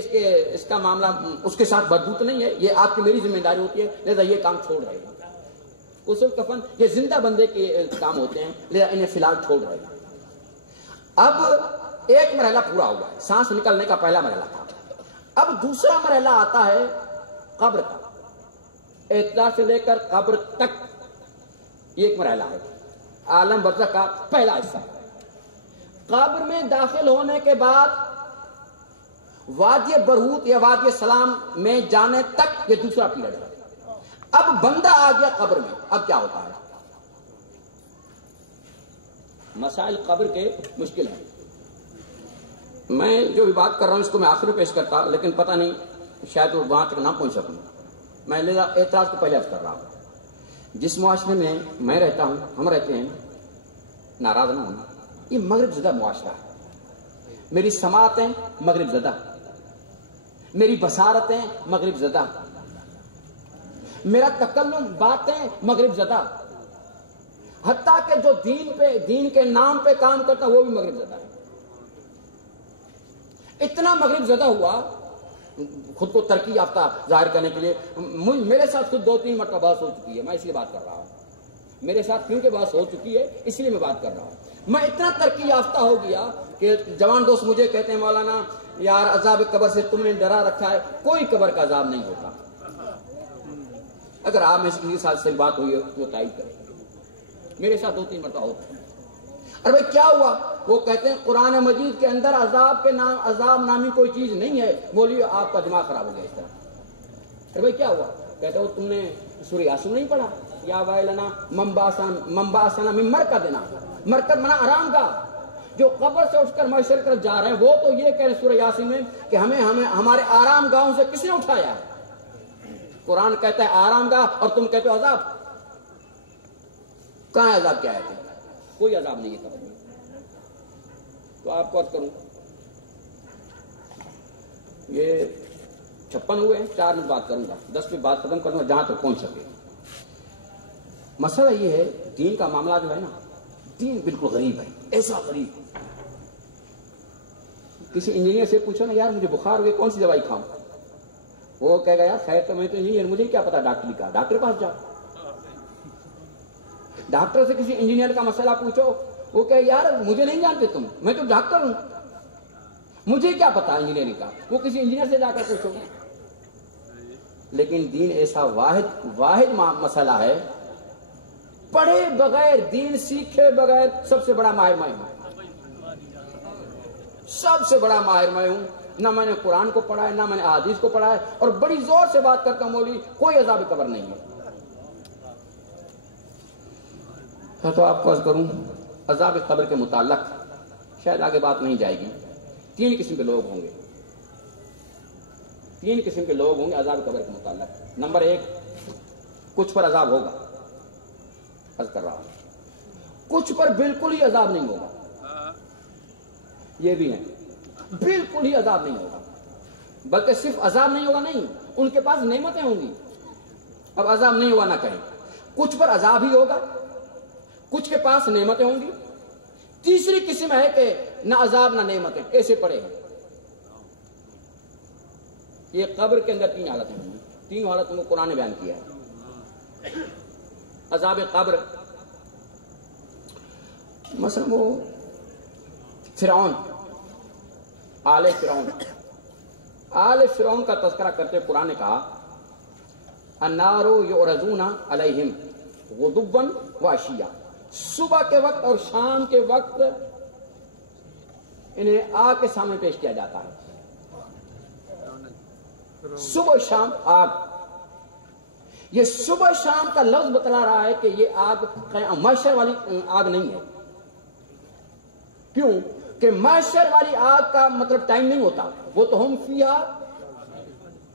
اس کا معاملہ اس کے ساتھ مربوط نہیں ہے, یہ آپ کی میری ذمہ داری ہوتی ہے, لہذا یہ کام چھوڑ رہے ہیں. غسل کفن یہ زندہ بندے کے کام ہوتے ہیں, لہذا انہیں فی الحال چھوڑ رہے ہیں. اب ایک مرحلہ پورا ہوا ہے, سانس نکلنے کا پہلا مرحلہ تھا. اب دوسرا مرحلہ آتا ہے قبر کا, اعتدال سے لے کر قبر تک یہ ایک مرحلہ ہے, عالم برزخ کا پہلا حصہ. قبر میں داخل ہونے کے بعد وادی برہوت یا وادی سلام میں جانے تک یہ دوسرا پیریڈ ہے. اب بندہ آ گیا قبر میں, اب کیا ہوتا ہے؟ مسائل قبر کے مشکل ہیں. میں جو بھی بات کر رہا ہوں اس کو میں آخر میں پیش کرتا, لیکن پتہ نہیں شاید وہ وہاں تک نہ پہنچ سکوں. میں لہذا اعتراض کو پہلے عرض کر رہا ہوں. جس معاشرے میں میں رہتا ہوں, ہم رہتے ہیں, ناراض نہ ہونا, یہ مغرب زدہ معاشرہ ہے. میری سماعتیں مغرب زدہ, میری بصارتیں مغرب زدہ, میرا تکلم باتیں مغرب زدہ, حتیٰ کہ جو دین کے نام پہ کام کرتا وہ بھی مغرب زدہ ہے. اتنا مغرب زدہ ہوا خود کو ترقی یافتہ ظاہر کرنے کے لیے. میرے ساتھ خود 2-3 مرتبہ بحث ہو چکی ہے, میں اس لیے بات کر رہا ہوں. میرے ساتھ کیونکہ بحث ہو چکی ہے اس لیے میں بات کر رہا ہوں. میں اتنا ترقی یافتہ ہو گیا کہ جوان دوست مجھے کہتے ہیں مولانا یار عذاب قبر سے تم نے ڈرا رکھا ہے, کوئی قبر کا عذاب نہیں ہوتا. اگر آپ میں سے کسی ساتھ سے بات ہوئی ہے تو تائید کریں. میرے ساتھ 2-3 مرتبہ ہوتا ہے. ارے بھائی کیا ہوا؟ وہ کہتے ہیں قرآن مجید کے اندر عذاب نامی کوئی چیز نہیں ہے. بولیے آپ کا دماغ خراب ہو گیا اس طرح. ارے بھائی کیا ہوا؟ کہتے ہو تم نے سورہ یاسین نہیں پڑھا, یا ویلنا منبعثنا من مرقدنا. مرقد منا آرام گاہ, جو قبر سے اٹھ کر محشر کی طرف جا رہے ہیں وہ تو یہ کہہ رہے سورہ یاسین میں کہ ہمیں ہمارے آرام گاہوں سے کس نے اٹھایا ہے. قرآن کہتا ہے آرام گاہ اور تم کہتے ہو عذاب. کہاں ہے عذاب؟ کیا ہے؟ کوئی عذاب نہیں ہے قبر میں. تو آپ کو عرض کروں یہ 56 ہوئے ہیں, 4 منٹ بات کروں گا, 10 منٹ بات ختم کروں گا جہاں تک پہنچ سکے. مسئلہ یہ ہے دین کا معاملہ جو ہے نا, دین بالکل غریب ہے, ایسا غریب. کسی انجینئر سے پوچھو نا یار مجھے بخار ہوئے کون سی دوائی کھاؤں, وہ کہے گا یار خیر تو میں تو انجینئر, مجھے کیا پتا ڈاکٹر کا, ڈاکٹر پاس جاؤ. ڈاکٹر سے کسی انجینئر کا مسئلہ پوچھو, وہ کہے یار مجھے نہیں جانتے تم, میں تو ڈاکٹر ہوں, مجھے کیا پتا انجینئرنگ کا, وہ کسی انجینئر سے جا کر پوچھو. لیکن دین ایسا واحد مسئلہ ہے, پڑھے بغیر, دین سیکھے بغیر سب سے بڑا ماہر میں ہوں. سب سے بڑا ماہر میں ہوں. نہ میں نے قرآن کو پڑھا ہے, نہ میں نے احادیث کو پڑھا ہے, اور بڑی زور سے بات کرتا ہوں مولوی کوئی عذاب قبر نہیں ہے. تو آپ کو عرض کروں عذاب قبر کے متعلق شاید آگے بات نہیں جائے گی. 3 قسم کے لوگ ہوں گے, 3 قسم کے لوگ ہوں گے عذاب قبر کے متعلق. نمبر 1, کچھ پر عذاب ہوگا, عرض کر رہا ہوں, کچھ پر بالکل ہی عذاب نہیں ہوگا. یہ بھی ہیں بالکل ہی عذاب نہیں ہوگا. بلکہ صرف عذاب نہیں ہوگا نہیں، ان کے پاس نعمتیں ہوں گی. اب عذاب نہیں ہوگا نہ کہیں، کچھ پر عذاب ہی ہوگا، کچھ کے پاس نعمتیں ہوں گی. تیسری قسم ہے کہ نہ عذاب نہ نعمتیں، ایسے پڑے ہیں. یہ قبر کے اندر 3 حالتیں ہوں گی. 3 حالتوں کو قرآن نے بیان کیا ہے. عذاب قبر مثلا وہ فرعون، آل فرعون کا تذکرہ کرتے قرآن نے کہا النار یعرضون علیہم غدوا وعشیا، صبح کے وقت اور شام کے وقت انہیں آگ کے سامنے پیش کیا جاتا ہے. صبح شام آگ. یہ صبح شام کا لفظ بتلا رہا ہے کہ یہ آگ محشر والی آگ نہیں ہے. کیوں کہ محشر والی آگ کا مطلب ٹائم نہیں ہوتا، وہ تو ہم فیہا،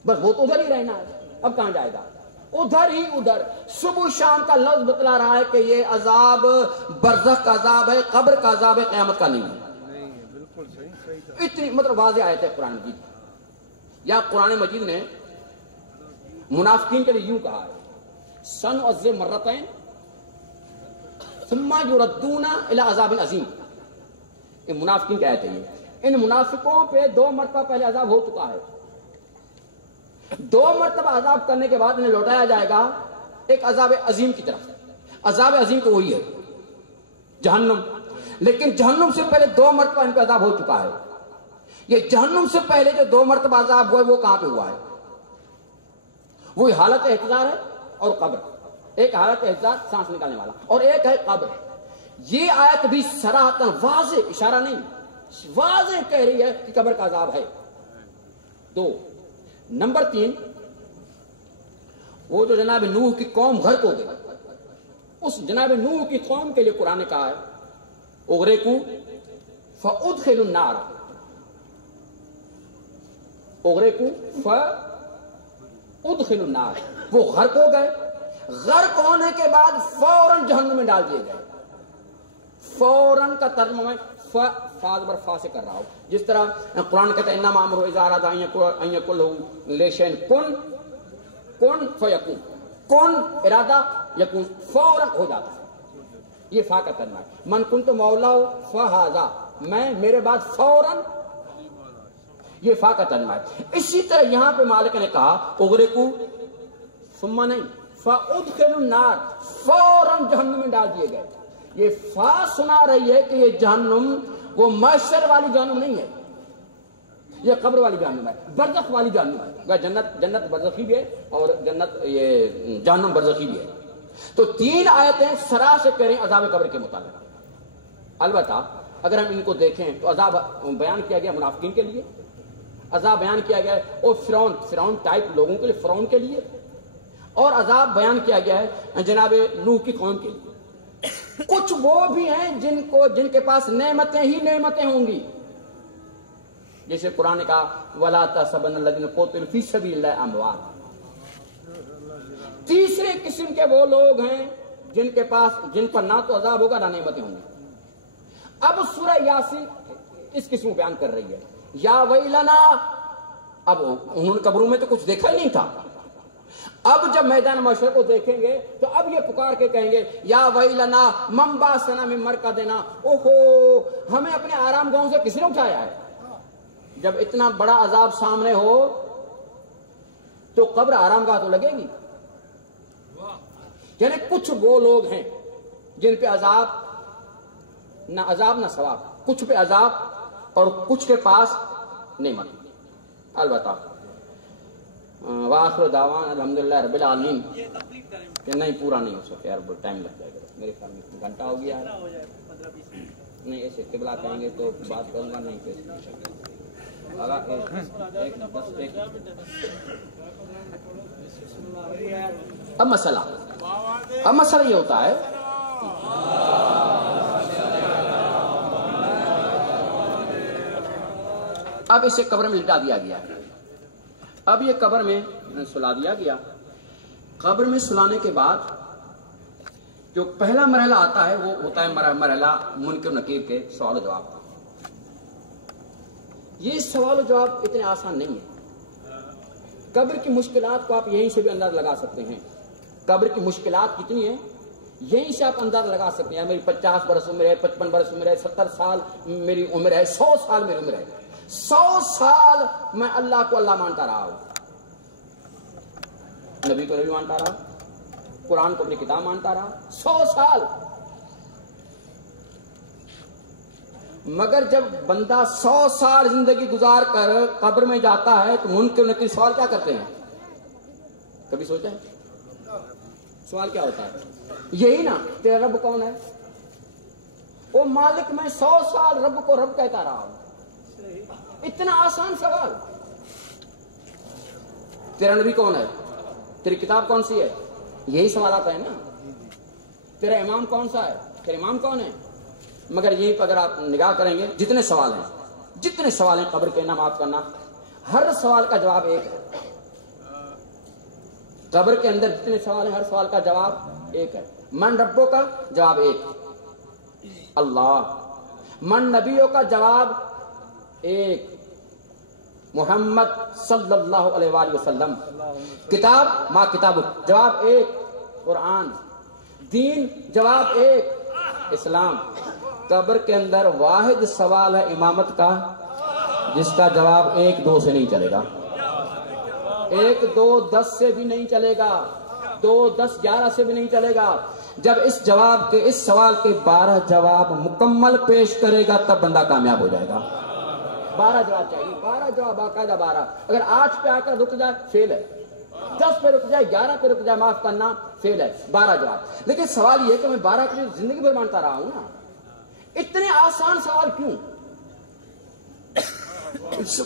بس وہ تو ادھر ہی رہنا ہے. اب کہاں جائے گا؟ ادھر ہی ادھر. صبح شام کا لفظ بتلا رہا ہے کہ یہ عذاب برزخ کا عذاب ہے، قبر کا عذاب ہے، قیامت کا نہیں ہے. بالکل صحیح. اتنی مطلب واضح آیت ہے قرآن مجید. یا قرآن مجید نے منافقین کے لیے یوں کہا ہے سنعذب مرتين ثم يردون الى عذاب عظیم. یہ منافقین کی آیت ہے. یہ ان منافقوں پہ 2 مرتبہ پہلے عذاب ہو چکا ہے. 2 مرتبہ عذاب کرنے کے بعد انہیں لوٹایا جائے گا ایک عذاب عظیم کی طرف. عذاب عظیم تو وہی ہے جہنم، لیکن جہنم سے پہلے 2 مرتبہ ان پہ عذاب ہو چکا ہے. یہ جہنم سے پہلے جو 2 مرتبہ عذاب ہوا ہے وہ کہاں پہ ہوا ہے؟ وہی حالت احتضار ہے اور قبر. ایک حالت احتضار سانس نکالنے والا، اور ایک ہے قبر. یہ آیت بھی صراحتاً واضح اشارہ نہیں، واضح کہہ رہی ہے کہ قبر کا عذاب ہے. 2 نمبر 3 وہ جو جناب نوح کی قوم غرق ہو گئی، اس جناب نوح کی قوم کے لیے قرآن نے کہا ہے اغرقوا فادخلوا النار. اغرقوا فادخلوا النار. وہ غرق ہو گئے. غرق ہونے کے بعد فوراً جہنم میں ڈال دیے گئے. فوراً کا ترجمہ میں فا بر فا سے کر رہا ہوں. جس طرح قرآن کہتا ہے انما امرہ اذا اراد ان یقول له لشیء کن فیکون. کن ارادہ یکون، فوراً ہو جاتا ہے. یہ فا کا ترجمہ ہے. من کنت مولا فہذا، میں میرے بعد فوراً. یہ فا کا ترجمہ ہے. اسی طرح یہاں پہ مالک نے کہا اغرقوا ثم نہیں فادخلوا النار، فوراً جہنم میں ڈال دیے گئے. یہ فا سنا رہی ہے کہ یہ جہنم وہ محشر والی جہنم نہیں ہے، یہ قبر والی جہنم ہے، برزخ والی جہنم ہے. جنت برزخی بھی ہے اور جنت یہ جہنم برزخی بھی ہے. تو 3 آیتیں سرا سے کریں عذاب قبر کے متعلق. البتہ اگر ہم ان کو دیکھیں تو عذاب بیان کیا گیا منافقین کے لیے، عذاب بیان کیا گیا ہے اور فرعون ٹائپ لوگوں کے لیے، فرعون کے لیے، اور عذاب بیان کیا گیا ہے جناب نوح کی قوم کے لیے. کچھ وہ بھی ہیں جن کے پاس نعمتیں ہی نعمتیں ہوں گی، جیسے قرآن نے کہا وَلَا تَحْسَبَنَّ الَّذِينَ قُتِلُوا فِي سَبِيلِ اللَّهِ أَمْوَاتٌ. تیسرے قسم کے وہ لوگ ہیں جن پر نہ تو عذاب ہوگا نہ نعمتیں ہوں گی. اب سورہ یاسین اس قسم بیان کر رہی ہے. یا ویلنا، اب انہوں نے قبروں میں تو کچھ دیکھا ہی نہیں تھا. اب جب میدان محشر کو دیکھیں گے تو اب یہ پکار کے کہیں گے یا ویلنا من بعثنا من مرقدنا، اوہو ہمیں اپنے آرام گاہوں سے کس نے اٹھایا ہے. جب اتنا بڑا عذاب سامنے ہو تو قبر آرام گاہ تو لگے گی. یعنی کچھ وہ لوگ ہیں جن پہ نہ عذاب نہ ثواب، کچھ پہ عذاب اور کچھ کے پاس نعمت. البتہ وآخر دعوان الحمدللہ رب العالمین. کہ نہیں پورا نہیں ہو سکتا یار، ٹائم لگ جائے گا میرے خیال میں، گھنٹہ ہو گیا. نہیں ایسے قبلہ کہیں گے تو بات کروں گا نہیں. اب مسئلہ یہ ہوتا ہے اب اسے قبر میں لٹا دیا گیا. اب یہ قبر میں سلا دیا گیا. قبر میں سلانے کے بعد جو پہلا مرحلہ آتا ہے وہ ہوتا ہے مرحلہ منکر نکیر کے سوال و جواب کا. یہ سوال و جواب اتنے آسان نہیں ہے. قبر کی مشکلات کو آپ یہیں سے بھی انداز لگا سکتے ہیں. قبر کی مشکلات کتنی ہیں یہیں سے آپ انداز لگا سکتے ہیں. میری 50 برس عمر ہے, 55 برس عمر ہے, 70 سال میری عمر ہے, 100 سال میری عمر ہے. 100 سال میں اللہ کو اللہ مانتا رہا ہوں, نبی کو نبی مانتا رہا, قرآن کو اپنی کتاب مانتا رہا 100 سال. مگر جب بندہ 100 سال زندگی گزار کر قبر میں جاتا ہے تو منکر نکیر سوال کیا کرتے ہیں؟ کبھی سوچا ہے سوال کیا ہوتا ہے؟ یہی نا, تیرا رب کون ہے؟ وہ مالک میں 100 سال رب کو رب کہتا رہا ہوں. اتنا آسان سوال. تیرا نبی کون ہے؟ تیری کتاب کون سی ہے؟ یہی سوال آتا ہے نا. تیرا امام کون سا ہے؟ تیرا امام کون ہے؟ مگر یہیں پر اگر آپ نگاہ کریں گے جتنے سوال ہیں قبر کے نام کرنا, ہر سوال کا جواب ایک ہے. قبر کے اندر جتنے سوال ہیں ہر سوال کا جواب ایک ہے. من ربوں کا جواب ایک, اللہ. من نبیوں کا جواب ایک, محمد صلی اللہ علیہ وآلہ وسلم. کتاب ما کتاب جواب ایک, قرآن. دین جواب ایک, اسلام. قبر کے اندر واحد سوال ہے امامت کا, جس کا جواب 1 2 سے نہیں چلے گا, 1 2 10 سے بھی نہیں چلے گا, 2 10 11 سے بھی نہیں چلے گا. جب اس سوال کے 12 جواب مکمل پیش کرے گا تب بندہ کامیاب ہو جائے گا. 12 جواب چاہیے, 12 جواب باقاعدہ 12. اگر 8 پہ آ کر رک جائے فیل ہے, 10 پہ رک جائے, 11 پہ رک جائے معاف کرنا فیل ہے. 12 جواب. لیکن سوال یہ کہ میں 12 کی زندگی بھر مانتا رہا ہوں نا, اتنے آسان سوال کیوں؟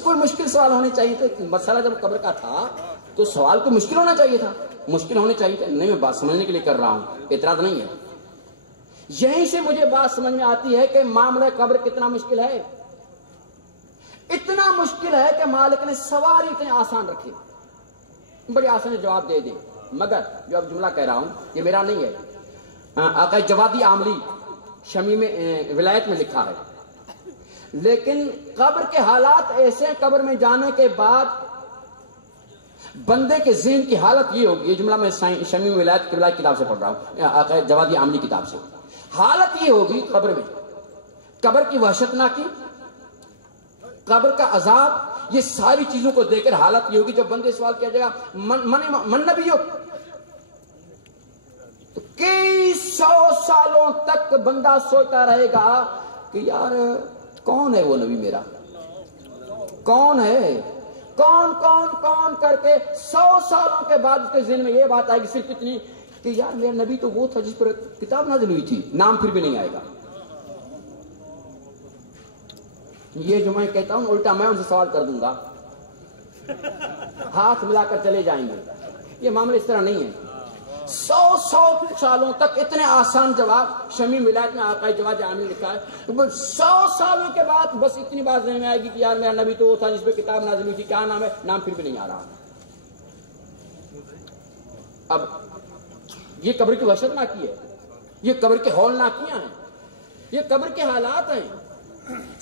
کوئی مشکل سوال ہونے چاہیے تھے. مسئلہ جب قبر کا تھا تو سوال کو مشکل ہونا چاہیے تھا, مشکل ہونے چاہیے تھے. نہیں, میں بات سمجھنے کے لیے کر رہا ہوں, اعتراض نہیں ہے. یہیں سے مجھے بات سمجھ میں آتی ہے کہ معاملہ قبر کتنا مشکل ہے. اتنا مشکل ہے کہ مالک نے سوال اتنے آسان رکھے, بڑی آسان جواب دے دے. مگر جو اب جملہ کہہ رہا ہوں یہ میرا نہیں ہے, آقا جوادی عاملی شمیم ولایت میں لکھا ہے. لیکن قبر کے حالات ایسے ہیں, قبر میں جانے کے بعد بندے کے ذہن کی حالت یہ ہوگی. یہ جملہ میں شمیم ولایت کی کتاب سے پڑھ رہا ہوں, آقا جوادی عاملی کتاب سے. حالت یہ ہوگی قبر میں, قبر کی وحشت ناکی, قبر کا عذاب, یہ ساری چیزوں کو دیکھ کر حالت یہ ہوگی جب بندے سوال کیا جائے گا من نبی ہو, تو کئی 100 سالوں تک بندہ سوچتا رہے گا کہ یار کون ہے وہ نبی میرا, کون ہے, کون کون کون کر کے 100 سالوں کے بعد اس کے ذہن میں یہ بات آئے گی صرف اتنی کہ یار میرا نبی تو وہ تھا جس پر کتاب نازل ہوئی تھی, نام پھر بھی نہیں آئے گا. یہ جو میں کہتا ہوں الٹا میں ان سے سوال کر دوں گا, ہاتھ ملا کر چلے جائیں گے. یہ معاملہ اس طرح نہیں ہے. 100 سالوں تک اتنے آسان جواب شمیم ولایت میں آقا جواد عامل لکھا ہے. 100 سالوں کے بعد بس اتنی بات ذہن میں آئے گی کہ یار میرا نبی تو وہ تھا جس پہ کتاب نازل ہوئی تھی, کیا نام ہے, نام پھر بھی نہیں آ رہا. اب یہ قبر کی وحشت ناکی ہے, یہ قبر کے ہول ناکیاں ہیں, یہ قبر کے حالات ہیں.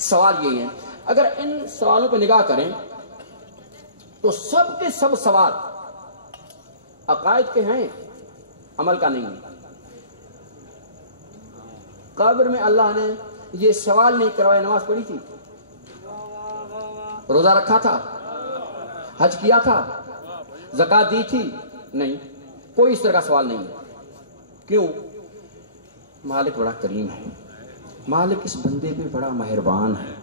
سوال یہی ہے, اگر ان سوالوں پہ نگاہ کریں تو سب کے سب سوال عقائد کے ہیں, عمل کا نہیں ہے. قبر میں اللہ نے یہ سوال نہیں کروایا, نماز پڑھی تھی, روزہ رکھا تھا, حج کیا تھا, زکات دی تھی, نہیں, کوئی اس طرح کا سوال نہیں ہے. کیوں؟ مالک بڑا کریم ہے, مالک اس بندے پہ بڑا مہربان ہے.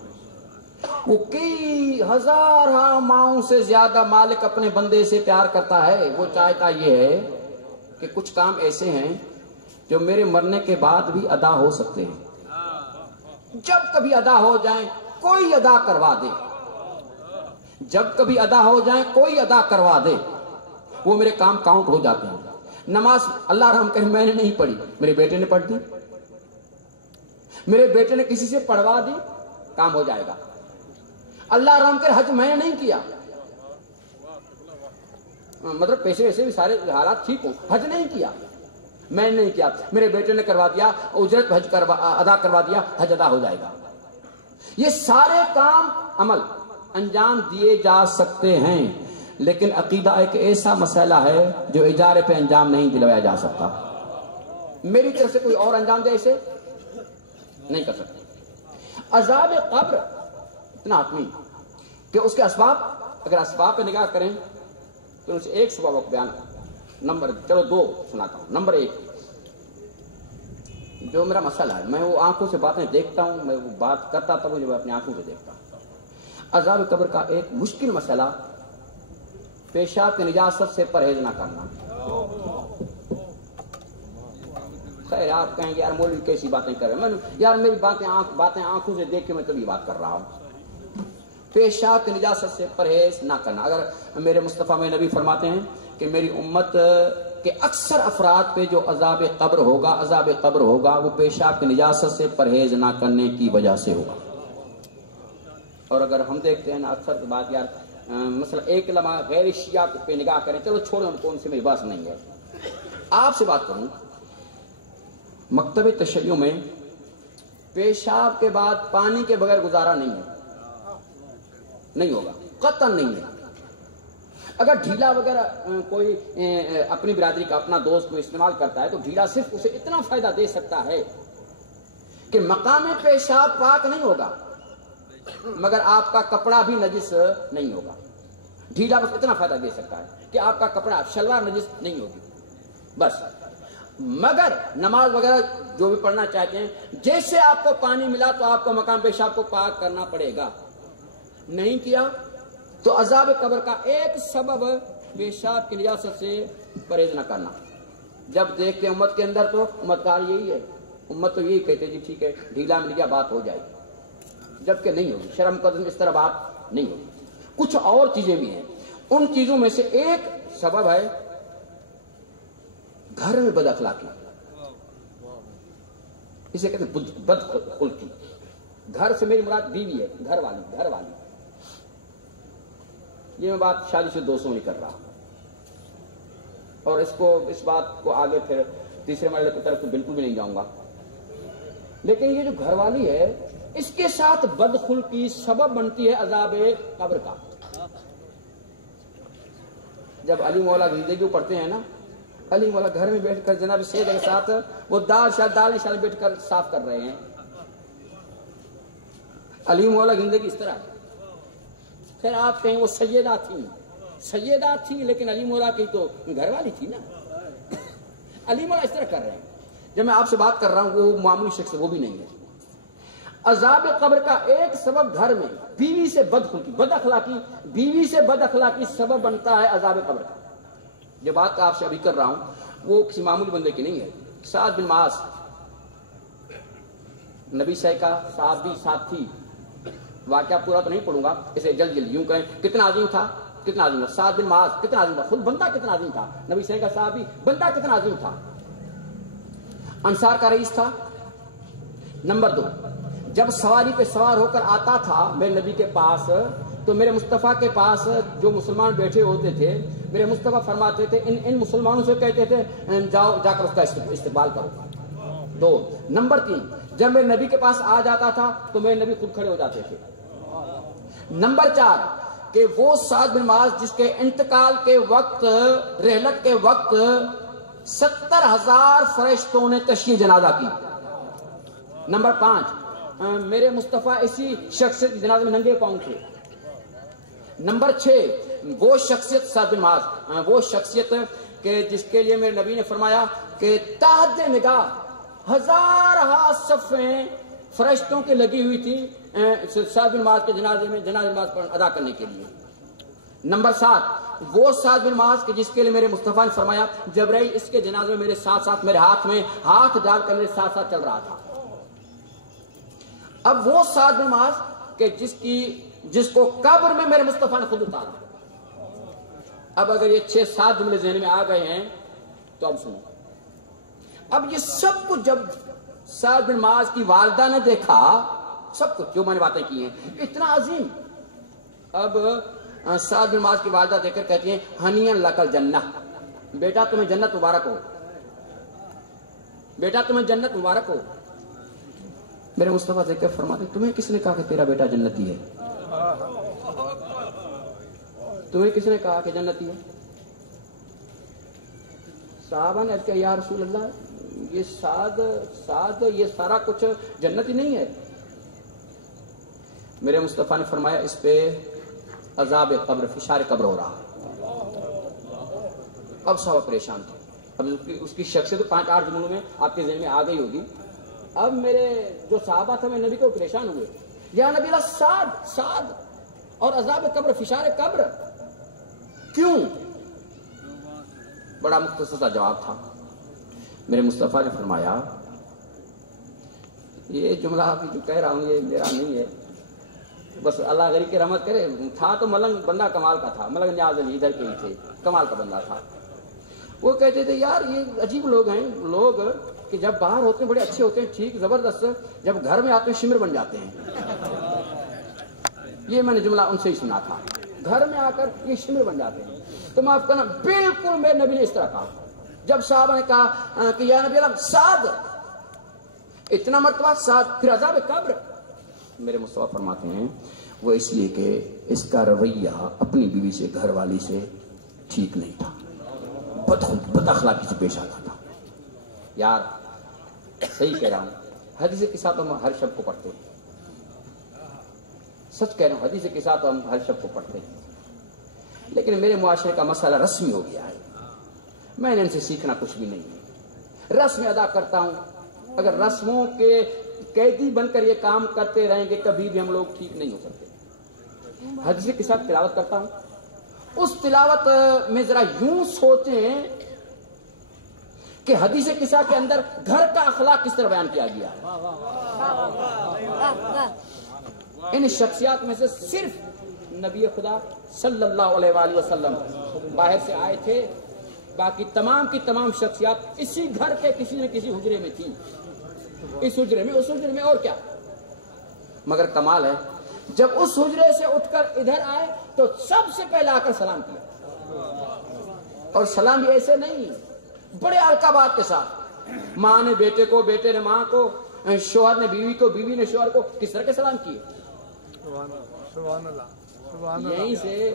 وہ کئی ہزار ماؤں سے زیادہ مالک اپنے بندے سے پیار کرتا ہے. وہ چاہتا یہ ہے کہ کچھ کام ایسے ہیں جو میرے مرنے کے بعد بھی ادا ہو سکتے ہیں, جب کبھی ادا ہو جائیں کوئی ادا کروا دے, جب کبھی ادا ہو جائیں کوئی ادا کروا دے, وہ میرے کام کاؤنٹ ہو جاتے ہیں. نماز اللہ رحم کرے میں نے نہیں پڑھی, میرے بیٹے نے پڑھ دی, میرے بیٹے نے کسی سے پڑھوا دی, کام ہو جائے گا. اللہ رحم کرے حج میں نے نہیں کیا, مطلب پیسے ویسے بھی سارے حالات ٹھیک ہوں, حج نہیں کیا, میں نے نہیں کیا, میرے بیٹے نے کروا دیا, اجرت حج ادا کروا دیا, حج ادا ہو جائے گا. یہ سارے کام عمل انجام دیے جا سکتے ہیں. لیکن عقیدہ ایک ایسا مسئلہ ہے جو اجارے پہ انجام نہیں دلوایا جا سکتا. میری طرف سے کوئی اور انجام دے اسے نہیں کر سکتے. عذاب قبر اتنا حتمی کہ اس کے اسباب، اگر اسباب پہ نگاہ کریں تو ان سے ایک سبب کو بیان چلو دو سناتا ہوں. نمبر 1، جو میرا مسئلہ ہے، میں وہ آنکھوں سے باتیں دیکھتا ہوں، میں وہ بات کرتا تب جو میں اپنی آنکھوں سے دیکھتا ہوں. عذاب قبر کا ایک مشکل مسئلہ پیشاب کی نجاست سے پرہیز نہ کرنا. خیر آپ کہیں گے یار مولوی کیسی باتیں کر رہے ہیں، یار میری باتیں آنکھوں سے دیکھ کے میں تبھی بات کر رہا ہوں. پیشاب کی نجاست سے پرہیز نہ کرنا. اگر میرے مصطفیٰ میں نبی فرماتے ہیں کہ میری امت کے اکثر افراد پہ جو عذاب قبر ہوگا وہ پیشاب کی نجاست سے پرہیز نہ کرنے کی وجہ سے ہوگا. اور اگر ہم دیکھتے ہیں نا اکثر بات یار مثلا ایک لمحہ غیر شیعہ پہ نگاہ کریں، چلو چھوڑیں ان کو، ان سے میری بات نہیں ہے. آپ سے بات کروں، مکتب تشیع میں پیشاب کے بعد پانی کے بغیر گزارا نہیں ہوگا، قطعاً نہیں ہے. اگر ڈھیلا وغیرہ کوئی اپنی برادری کا اپنا دوست کو استعمال کرتا ہے تو ڈھیلا صرف اسے اتنا فائدہ دے سکتا ہے کہ مقام پیشاب پاک نہیں ہوگا مگر آپ کا کپڑا بھی نجس نہیں ہوگا. ڈھیلا بس اتنا فائدہ دے سکتا ہے کہ آپ کا کپڑا شلوار نجس نہیں ہوگی بس. مگر نماز وغیرہ جو بھی پڑھنا چاہتے ہیں، جیسے آپ کو پانی ملا تو آپ کو مقام پیشاب کو پاک کرنا پڑے گا. نہیں کیا تو عذاب قبر کا ایک سبب پیشاب کی نجاست سے پرہیز نہ کرنا. جب دیکھتے ہیں امت کے اندر تو امت کا یہی ہے، امت تو یہی کہتے جی ٹھیک ہے ڈھیلا مل گیا بات ہو جائے گی، جبکہ نہیں ہوگی. شرم قدم اس طرح بات نہیں ہوگی. کچھ اور چیزیں بھی ہیں. ان چیزوں میں سے ایک سبب ہے گھر میں بد اخلاقی، اسے کہتے ہیں بد خلقی. گھر سے میری مراد بیوی ہے، گھر والی. یہ میں بات شادی سے 200 نہیں کر رہا، اور اس بات کو آگے پھر تیسرے مرحلے کی طرف تو بالکل بھی نہیں جاؤں گا. لیکن یہ جو گھر والی ہے اس کے ساتھ بدخلقی سبب بنتی ہے عذاب قبر کا. جب علی مولا زندگی پڑھتے ہیں نا، علی مولا گھر میں بیٹھ کر جناب سید کے ساتھ وہ دالیں شال بیٹھ کر صاف کر رہے ہیں. علی مولا زندگی اس طرح. خیر آپ کہیں وہ سیدہ تھیں لیکن علی مولا کی تو گھر والی تھی نا. علی مولا اس طرح کر رہے ہیں. جب میں آپ سے بات کر رہا ہوں وہ معمولی شخص وہ بھی نہیں ہے. عذاب قبر کا ایک سبب گھر میں بیوی سے بد اخلاقی سبب بنتا ہے عذاب قبر کا. جو بات آپ سے ابھی کر رہا ہوں وہ کسی معمولی بندے کی نہیں ہے. سعد بن معاذ نبی صاحب کا صحابی ساتھی، واقعہ پورا تو نہیں پڑھوں گا، اسے جلد یوں کہیں کتنا عظیم تھا. سعد بن معاذ کتنا عظیم تھا، خود بندہ کتنا عظیم تھا. نبی صاحب کا صحابی بندہ کتنا عظیم تھا. انصار کا رئیس تھا. نمبر 2، جب سواری پہ سوار ہو کر آتا تھا میرے نبی کے پاس تو میرے مصطفیٰ کے پاس جو مسلمان بیٹھے ہوتے تھے میرے مصطفیٰ فرماتے تھے ان مسلمانوں سے کہتے تھے جاؤ جا کر اس کا استقبال کرو. 2 نمبر 3، جب میرے نبی کے پاس آ جاتا تھا تو میرے نبی خود کھڑے ہو جاتے تھے. نمبر 4 کہ وہ سعد بن معاذ جس کے انتقال کے وقت رحلت کے وقت 70,000 فرشتوں نے تشییع جنازہ کی. نمبر 5 میرے مصطفیٰ اسی شخصیت جنازے میں ننگے پاؤں تھے. نمبر 6 وہ شخصیت سعد بن معاذ، وہ شخصیت کہ جس کے لیے میرے نبی نے فرمایا کہ تحت نگاہ 1000 صفیں فرشتوں کی لگی ہوئی تھی سعد بن معاذ کے جنازے میں جنازہ نماز ادا کرنے کے لیے. نمبر 7 وہ سعد بن معاذ کے جس کے لیے میرے مصطفیٰ نے فرمایا جبرائیل اس کے جنازے میں میرے ساتھ میرے ہاتھ میں ہاتھ ڈال کر میرے ساتھ چل رہا تھا. اب وہ سعد بن معاذ کہ جس کو قبر میں میرے مصطفیٰ نے خود اتارا. اب اگر یہ 6-7 جملے ذہن میں آ گئے ہیں تو اب سنو. اب یہ سب کچھ جب سعد بن معاذ کی والدہ نے دیکھا، سب کچھ جو میں نے باتیں کی ہیں اتنا عظیم. اب سعد بن معاذ کی والدہ دیکھ کر کہتی ہیں ہنیئن لک الجنہ، بیٹا تمہیں جنت مبارک ہو، بیٹا تمہیں جنت مبارک ہو. میرے مصطفیٰ دیکھ کر فرماتے تمہیں کس نے کہا کہ تیرا بیٹا جنتی ہے؟ تمہیں کس نے کہا کہ جنتی ہے؟ صحابہ نے کہا یا رسول اللہ یہ سعد یہ سارا کچھ جنتی نہیں ہے۔ میرے مصطفیٰ نے فرمایا اس پہ عذاب قبر، فشار قبر ہو رہا۔ اب صحابہ پریشان تھے۔ اب اس کی شخصیت تو 5-8 جملوں میں آپ کے ذہن میں آ گئی ہوگی۔ اب میرے جو صحابہ تھے میں نبی کو پریشان ہوئے، یا نبی اللہ سعد اور عذاب قبر، فشار قبر کیوں؟ بڑا مختصر سا جواب تھا۔ میرے مصطفیٰ نے فرمایا یہ جملہ ابھی جو کہہ رہا ہوں یہ میرا نہیں ہے، بس اللہ غریب کی رحمت کرے۔ تھا تو ملنگ بندہ کمال کا تھا، ملنگ نیاز علی ادھر کے ہی تھے، کمال کا بندہ تھا۔ وہ کہتے تھے یار یہ عجیب لوگ ہیں، لوگ کہ جب باہر ہوتے ہیں بڑے اچھے ہوتے ہیں، ٹھیک زبردست، جب گھر میں آتے ہیں شمر بن جاتے ہیں۔ یہ میں نے جملہ ان سے ہی سنا تھا، گھر میں آ کر یہ شمر بن جاتے ہیں۔ تو معاف کرنا، بالکل میرے نبی نے اس طرح کہا۔ جب صحابہ نے کہا کہ یا نبی اللہ سعد، اتنا مرتبہ سعد، پھر عذاب قبر، میرے مصطفیٰ فرماتے ہیں وہ اس لیے کہ اس کا رویہ اپنی بیوی سے، گھر والی سے ٹھیک نہیں تھا، بد اخلاقی سے پیش آتا تھا۔ یار صحیح کہہ رہا ہوں، حدیث کے ساتھ ہم ہر شب کو پڑھتے ہیں، سچ کہہ رہا ہوں، حدیث کے ساتھ ہم ہر شب کو پڑھتے ہیں، لیکن میرے معاشرے کا مسئلہ رسمی ہو گیا ہے۔ میں نے ان سے سیکھنا کچھ بھی نہیں ہے، رسم ادا کرتا ہوں۔ اگر رسموں کے قیدی بن کر یہ کام کرتے رہیں گے کبھی بھی ہم لوگ ٹھیک نہیں ہو سکتے۔ حدیث کے ساتھ تلاوت کرتا ہوں، اس تلاوت میں ذرا یوں سوچیں کہ حدیث قصہ کے اندر گھر کا اخلاق کس طرح بیان کیا گیا ہے۔ ان شخصیات میں سے صرف نبی خدا صلی اللہ علیہ وآلہ وسلم باہر سے آئے تھے، باقی تمام کی تمام شخصیات اسی گھر کے کسی نہ کسی حجرے میں تھیں، اس حجرے میں، اس حجرے میں، اور کیا۔ مگر کمال ہے جب اس حجرے سے اٹھ کر ادھر آئے تو سب سے پہلے آ کر سلام کیا، اور سلام بھی ایسے نہیں، بڑے القابات کے ساتھ۔ ماں نے بیٹے کو، بیٹے نے ماں کو، شوہر نے بیوی کو، بیوی نے شوہر کو، کس طرح کے سلام کیے۔ سبحان اللہ، سبحان اللہ۔ یہیں سے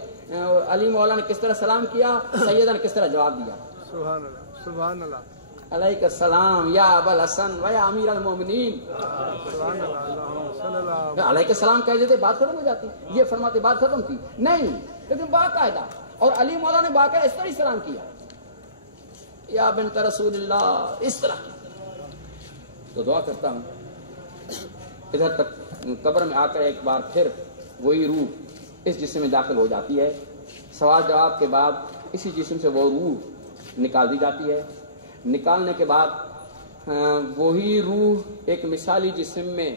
علی مولا نے کس طرح سلام کیا، سیدہ نے کس طرح جواب دیا۔ سبحان اللہ، سبحان اللہ۔ علیک السلام یا ابا الحسن و یا امیر المومنین۔ سبحان اللہ، علیہ السلام کہہ دیتے بات ختم ہو جاتی، یہ فرماتے بات ختم تھی نہیں، لیکن باقاعدہ، اور علی مولا نے باقاعدہ اس طرح ہی سلام کیا، یا بنت رسول اللہ، اس طرح۔ تو دعا کرتا ہوں ادھر تک قبر میں آ کر ایک بار پھر وہی روح اس جسم میں داخل ہو جاتی ہے، سوال جواب کے بعد اسی جسم سے وہ روح نکال دی جاتی ہے، نکالنے کے بعد وہی روح ایک مثالی جسم میں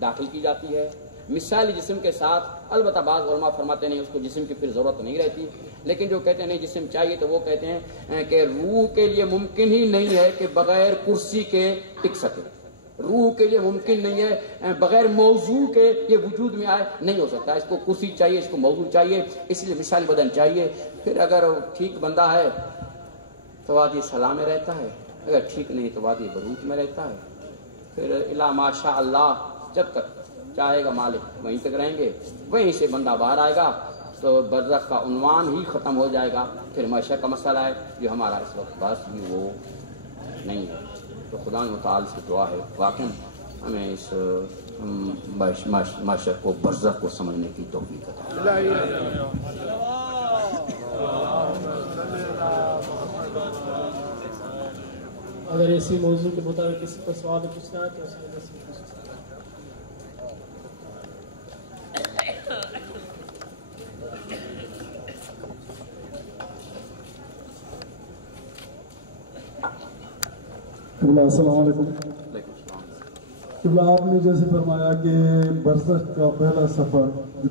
داخل کی جاتی ہے، مثالی جسم کے ساتھ، البتہ بعض علماء فرماتے نہیں اس کو جسم کی پھر ضرورت نہیں رہتی، لیکن جو کہتے ہیں نہیں جسم چاہیے تو وہ کہتے ہیں کہ روح کے لیے ممکن ہی نہیں ہے کہ بغیر کرسی کے ٹک سکے، روح کے لیے ممکن نہیں ہے بغیر موضوع کے یہ وجود میں آئے، نہیں ہو سکتا، اس کو کرسی چاہیے، اس کو موضوع چاہیے، اس لیے مثالی بدن چاہیے۔ پھر اگر ٹھیک بندہ ہے تو وادی سلام میں رہتا ہے، اگر ٹھیک نہیں تو وادی بروت میں رہتا ہے، پھر الا ماشاء اللہ جب تک چاہے گا مالک وہیں تک رہیں گے، وہیں سے بندہ باہر آئے گا تو برزخ کا عنوان ہی ختم ہو جائے گا، پھر معاشرہ کا مسئلہ ہے جو ہمارا اس وقت بس بھی وہ نہیں ہے۔ تو خدا متعال سے دعا ہے واقعی ہمیں اس معاشرہ کو، برزخ کو سمجھنے کی توفیق عطا۔ اگر اسی موضوع کے مطابق کسی کو سوال پوچھنا ہے تو اس میں دس پوچھ سکتے ہیں۔ السلام علیکم۔ آپ نے جیسے فرمایا کہ برزخ کا پہلا سفر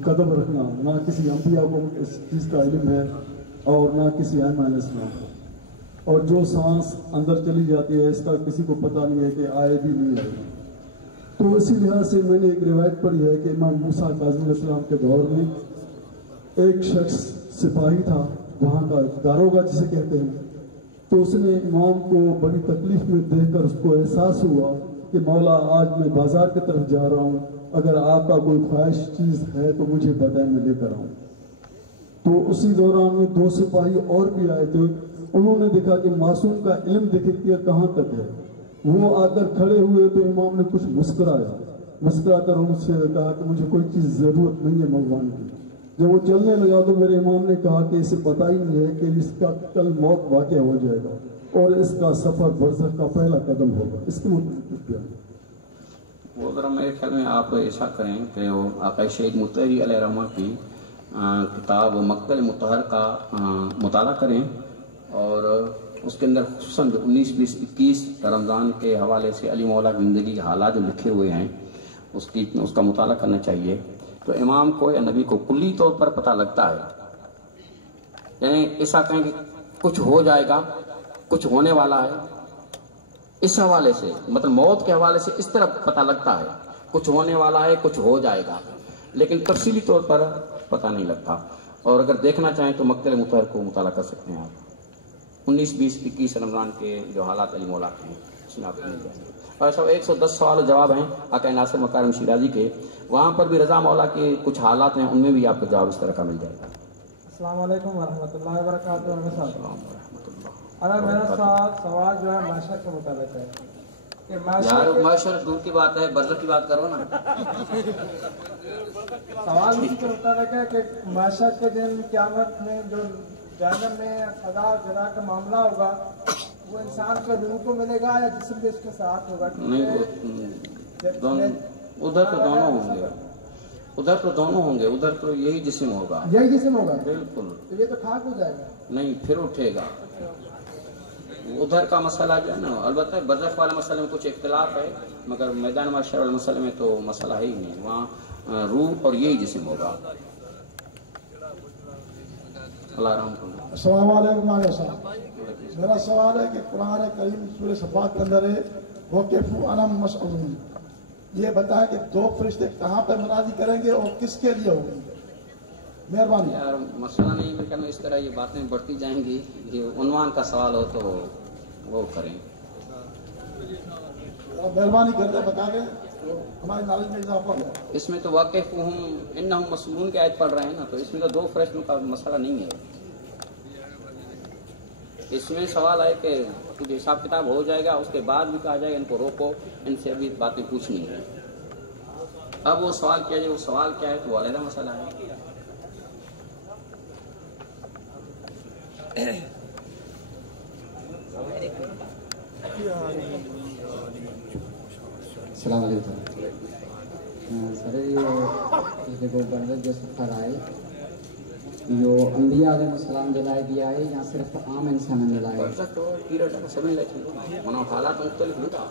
قدم رکھنا، نہ کسی انبیاء کو اس چیز کا علم ہے اور نہ کسی ائمہ علیہ السلام کو، اور جو سانس اندر چلی جاتی ہے اس کا کسی کو پتہ نہیں ہے کہ آئے بھی نہیں آئے گی۔ تو اسی لحاظ سے میں نے ایک روایت پڑھی ہے کہ امام موسیٰ کاظم علیہ السلام کے دور میں ایک شخص سپاہی تھا، وہاں کا داروغہ جسے کہتے ہیں، تو اس نے امام کو بڑی تکلیف میں دیکھ کر اس کو احساس ہوا کہ مولا آج میں بازار کی طرف جا رہا ہوں، اگر آپ کا کوئی خواہش چیز ہے تو مجھے بتائیں، میں لے کر آؤں۔ تو اسی دوران میں 2 سپاہی اور بھی آئے تھے. انہوں نے دیکھا کہ معصوم کا علم دیکھے کہ کہاں تک ہے. وہ آ کر کھڑے ہوئے تو امام نے کچھ مسکرا کر ان سے کہا کہ مجھے کوئی چیز ضرورت نہیں ہے بھگوان کی. جب وہ چلنے لگا تو میرے امام نے کہا کہ اسے پتہ ہی نہیں ہے کہ اس کا کل موت واقع ہو جائے گا اور اس کا سفر برزخ کا پہلا قدم ہوگا. اس کے مطابق وہ ذرا میرے خیال میں آپ ایسا کریں کہ وہ آقا شہید مطہری علیہ رحمہ کی کتاب مقتل مطہر کا مطالعہ کریں اور اس کے اندر خصوصاً 19, 20, 21 رمضان کے حوالے سے علی مولا کی زندگی کے حالات جو لکھے ہوئے ہیں اس کا مطالعہ کرنا چاہیے. تو امام کو یا نبی کو کلی طور پر پتہ لگتا ہے. یعنی ایسا کہیں کہ کچھ ہو جائے گا, کچھ ہونے والا ہے, اس حوالے سے مطلب موت کے حوالے سے اس طرح پتہ لگتا ہے کچھ ہونے والا ہے, کچھ ہو جائے گا, لیکن تفصیلی طور پر پتہ نہیں لگتا. اور اگر دیکھنا چاہیں تو مقتل مطہر کو مطالعہ کر سکتے ہیں آپ. 19, 20, 21 رمضان کے جو حالات علی مولا کے ہیں اس میں آپ کو مل جائیں گے. اور ایسا 110 سوال و جواب ہیں آقا ناصر مکارم شیرازی کے, وہاں پر بھی رضا مولا کے کچھ حالات ہیں, ان میں بھی آپ کو جواب اس طرح کا مل جائے گا. السلام علیکم ورحمۃ اللہ وبرکاتہ. اگر میرا سوال جو ہے معاشر کے متعلق ہے کہ معاشر دور کی بات ہے, برزخ کی بات کرو نا. سوال اسی کے متعلق ہے کہ معاشر کے دن قیامت میں جو جہنم میں سزا جزا کا معاملہ ہوگا وہ انسان کے روح کو ملے گا یا جسم بھی اس کے ساتھ ہوگا؟ ادھر تو دونوں ہوں گے, ادھر تو یہی جسم ہوگا. بالکل. تو یہ تو خاک ہو جائے گا. نہیں, پھر اٹھے گا. ادھر کا مسئلہ جو ہے نا, البتہ برزخ والے مسئلے میں کچھ اختلاف ہے, مگر میدان معاشر والے مسئلے میں تو مسئلہ ہی نہیں. وہاں روح اور یہی جسم ہوگا. اللہ رحم کرنا. السلام علیکم علیہ السلام. میرا سوال ہے کہ قرآن کریم سورہ صفات کے اندر ہے وقفوا انا مسئولون, یہ بتائیں کہ 2 فرشتے کہاں پر منادی کریں گے اور کس کے لیے ہوگی؟ مہربانی. یار مسئلہ نہیں, میں کہنا اس طرح یہ باتیں بڑھتی جائیں گی. یہ عنوان کا سوال ہو تو وہ کریں. مہربانی کرتے بتا دیں, ہماری نالج میں اضافہ ہوا. اس میں تو واقفہم انہم مسئولون کی آیت پڑھ رہے ہیں نا, تو اس میں تو 2 فرشتوں کا مسئلہ نہیں ہے. اس میں سوال ہے کہ کچھ حساب کتاب ہو جائے گا, اس کے بعد بھی کہا جائے گا ان کو روکو, ان سے ابھی باتیں پوچھنی ہے. اب وہ سوال کیا جائے, وہ سوال کیا ہے تو وہ علیحدہ مسئلہ ہے. السلام علیکم سر. یہ برزخ جو سفر آئے جو انبیاء علیہ السلام دلائے دیا ہے یا صرف عام انسان دلائے؟ برزخ تو پیریڈ ہے, سمجھ لیتے ہیں حالات مختلف ہوتا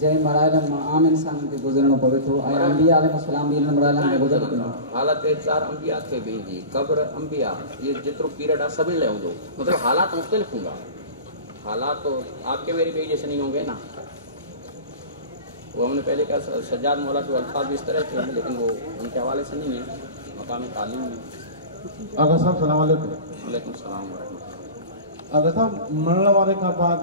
جے مرائل عام انسان کے گزرنا پڑے تو آیا انبیاء علیہ السلام بھی مرائل میں گزر کرنا حالت اعتذار انبیاء کے بھی جی قبر انبیاء یہ جترو پیریڈ ہے سمجھ لے ہوں, مطلب حالات مختلف ہوں گا. حالات تو آپ کے میری بھی جیسے نہیں ہوں گے نا. وہ ہم نے پہلے کہا سجاد مولا کے الفاظ بھی اس طرح تھے, لیکن وہ ان کے حوالے سے نہیں ہے, مقامی تعلیم میں. آقا صاحب السلام علیکم. وعلیکم السلام ورحمۃ اللہ. آقا صاحب مرن والے کا بعد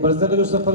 برزخ جو سفر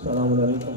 السلام علیکم.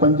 5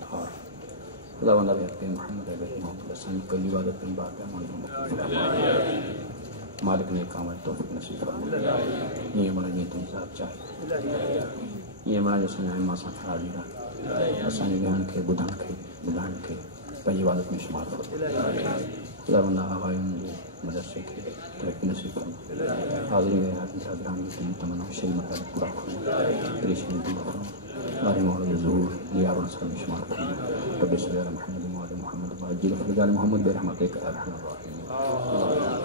طہار خدا بندہ بحق محمد علیہ محمد حسن کل عبادت میں باقی منظم مالک نے کامل توفیق نصیب فرمائے یہ بڑا یہ تم ذات چاہے یہ بڑا جو سنائے ماسا خرابی رہا اسانی بیان کے بدھان کے پہلی عبادت میں شمار فرمائے خدا بندہ آوائی مدرسے کے ترقی نصیب فرمائے حاضری گئے حاضر حاضران کی تمنا شری مطالب پورا فرمائے پریشانی دور فرمائے بارے مولد ظہور لیار نصر میں شمار فرمائے رب صلی اللہ محمد محمد محمد محمد محمد محمد برحمتک ارحم الراحمین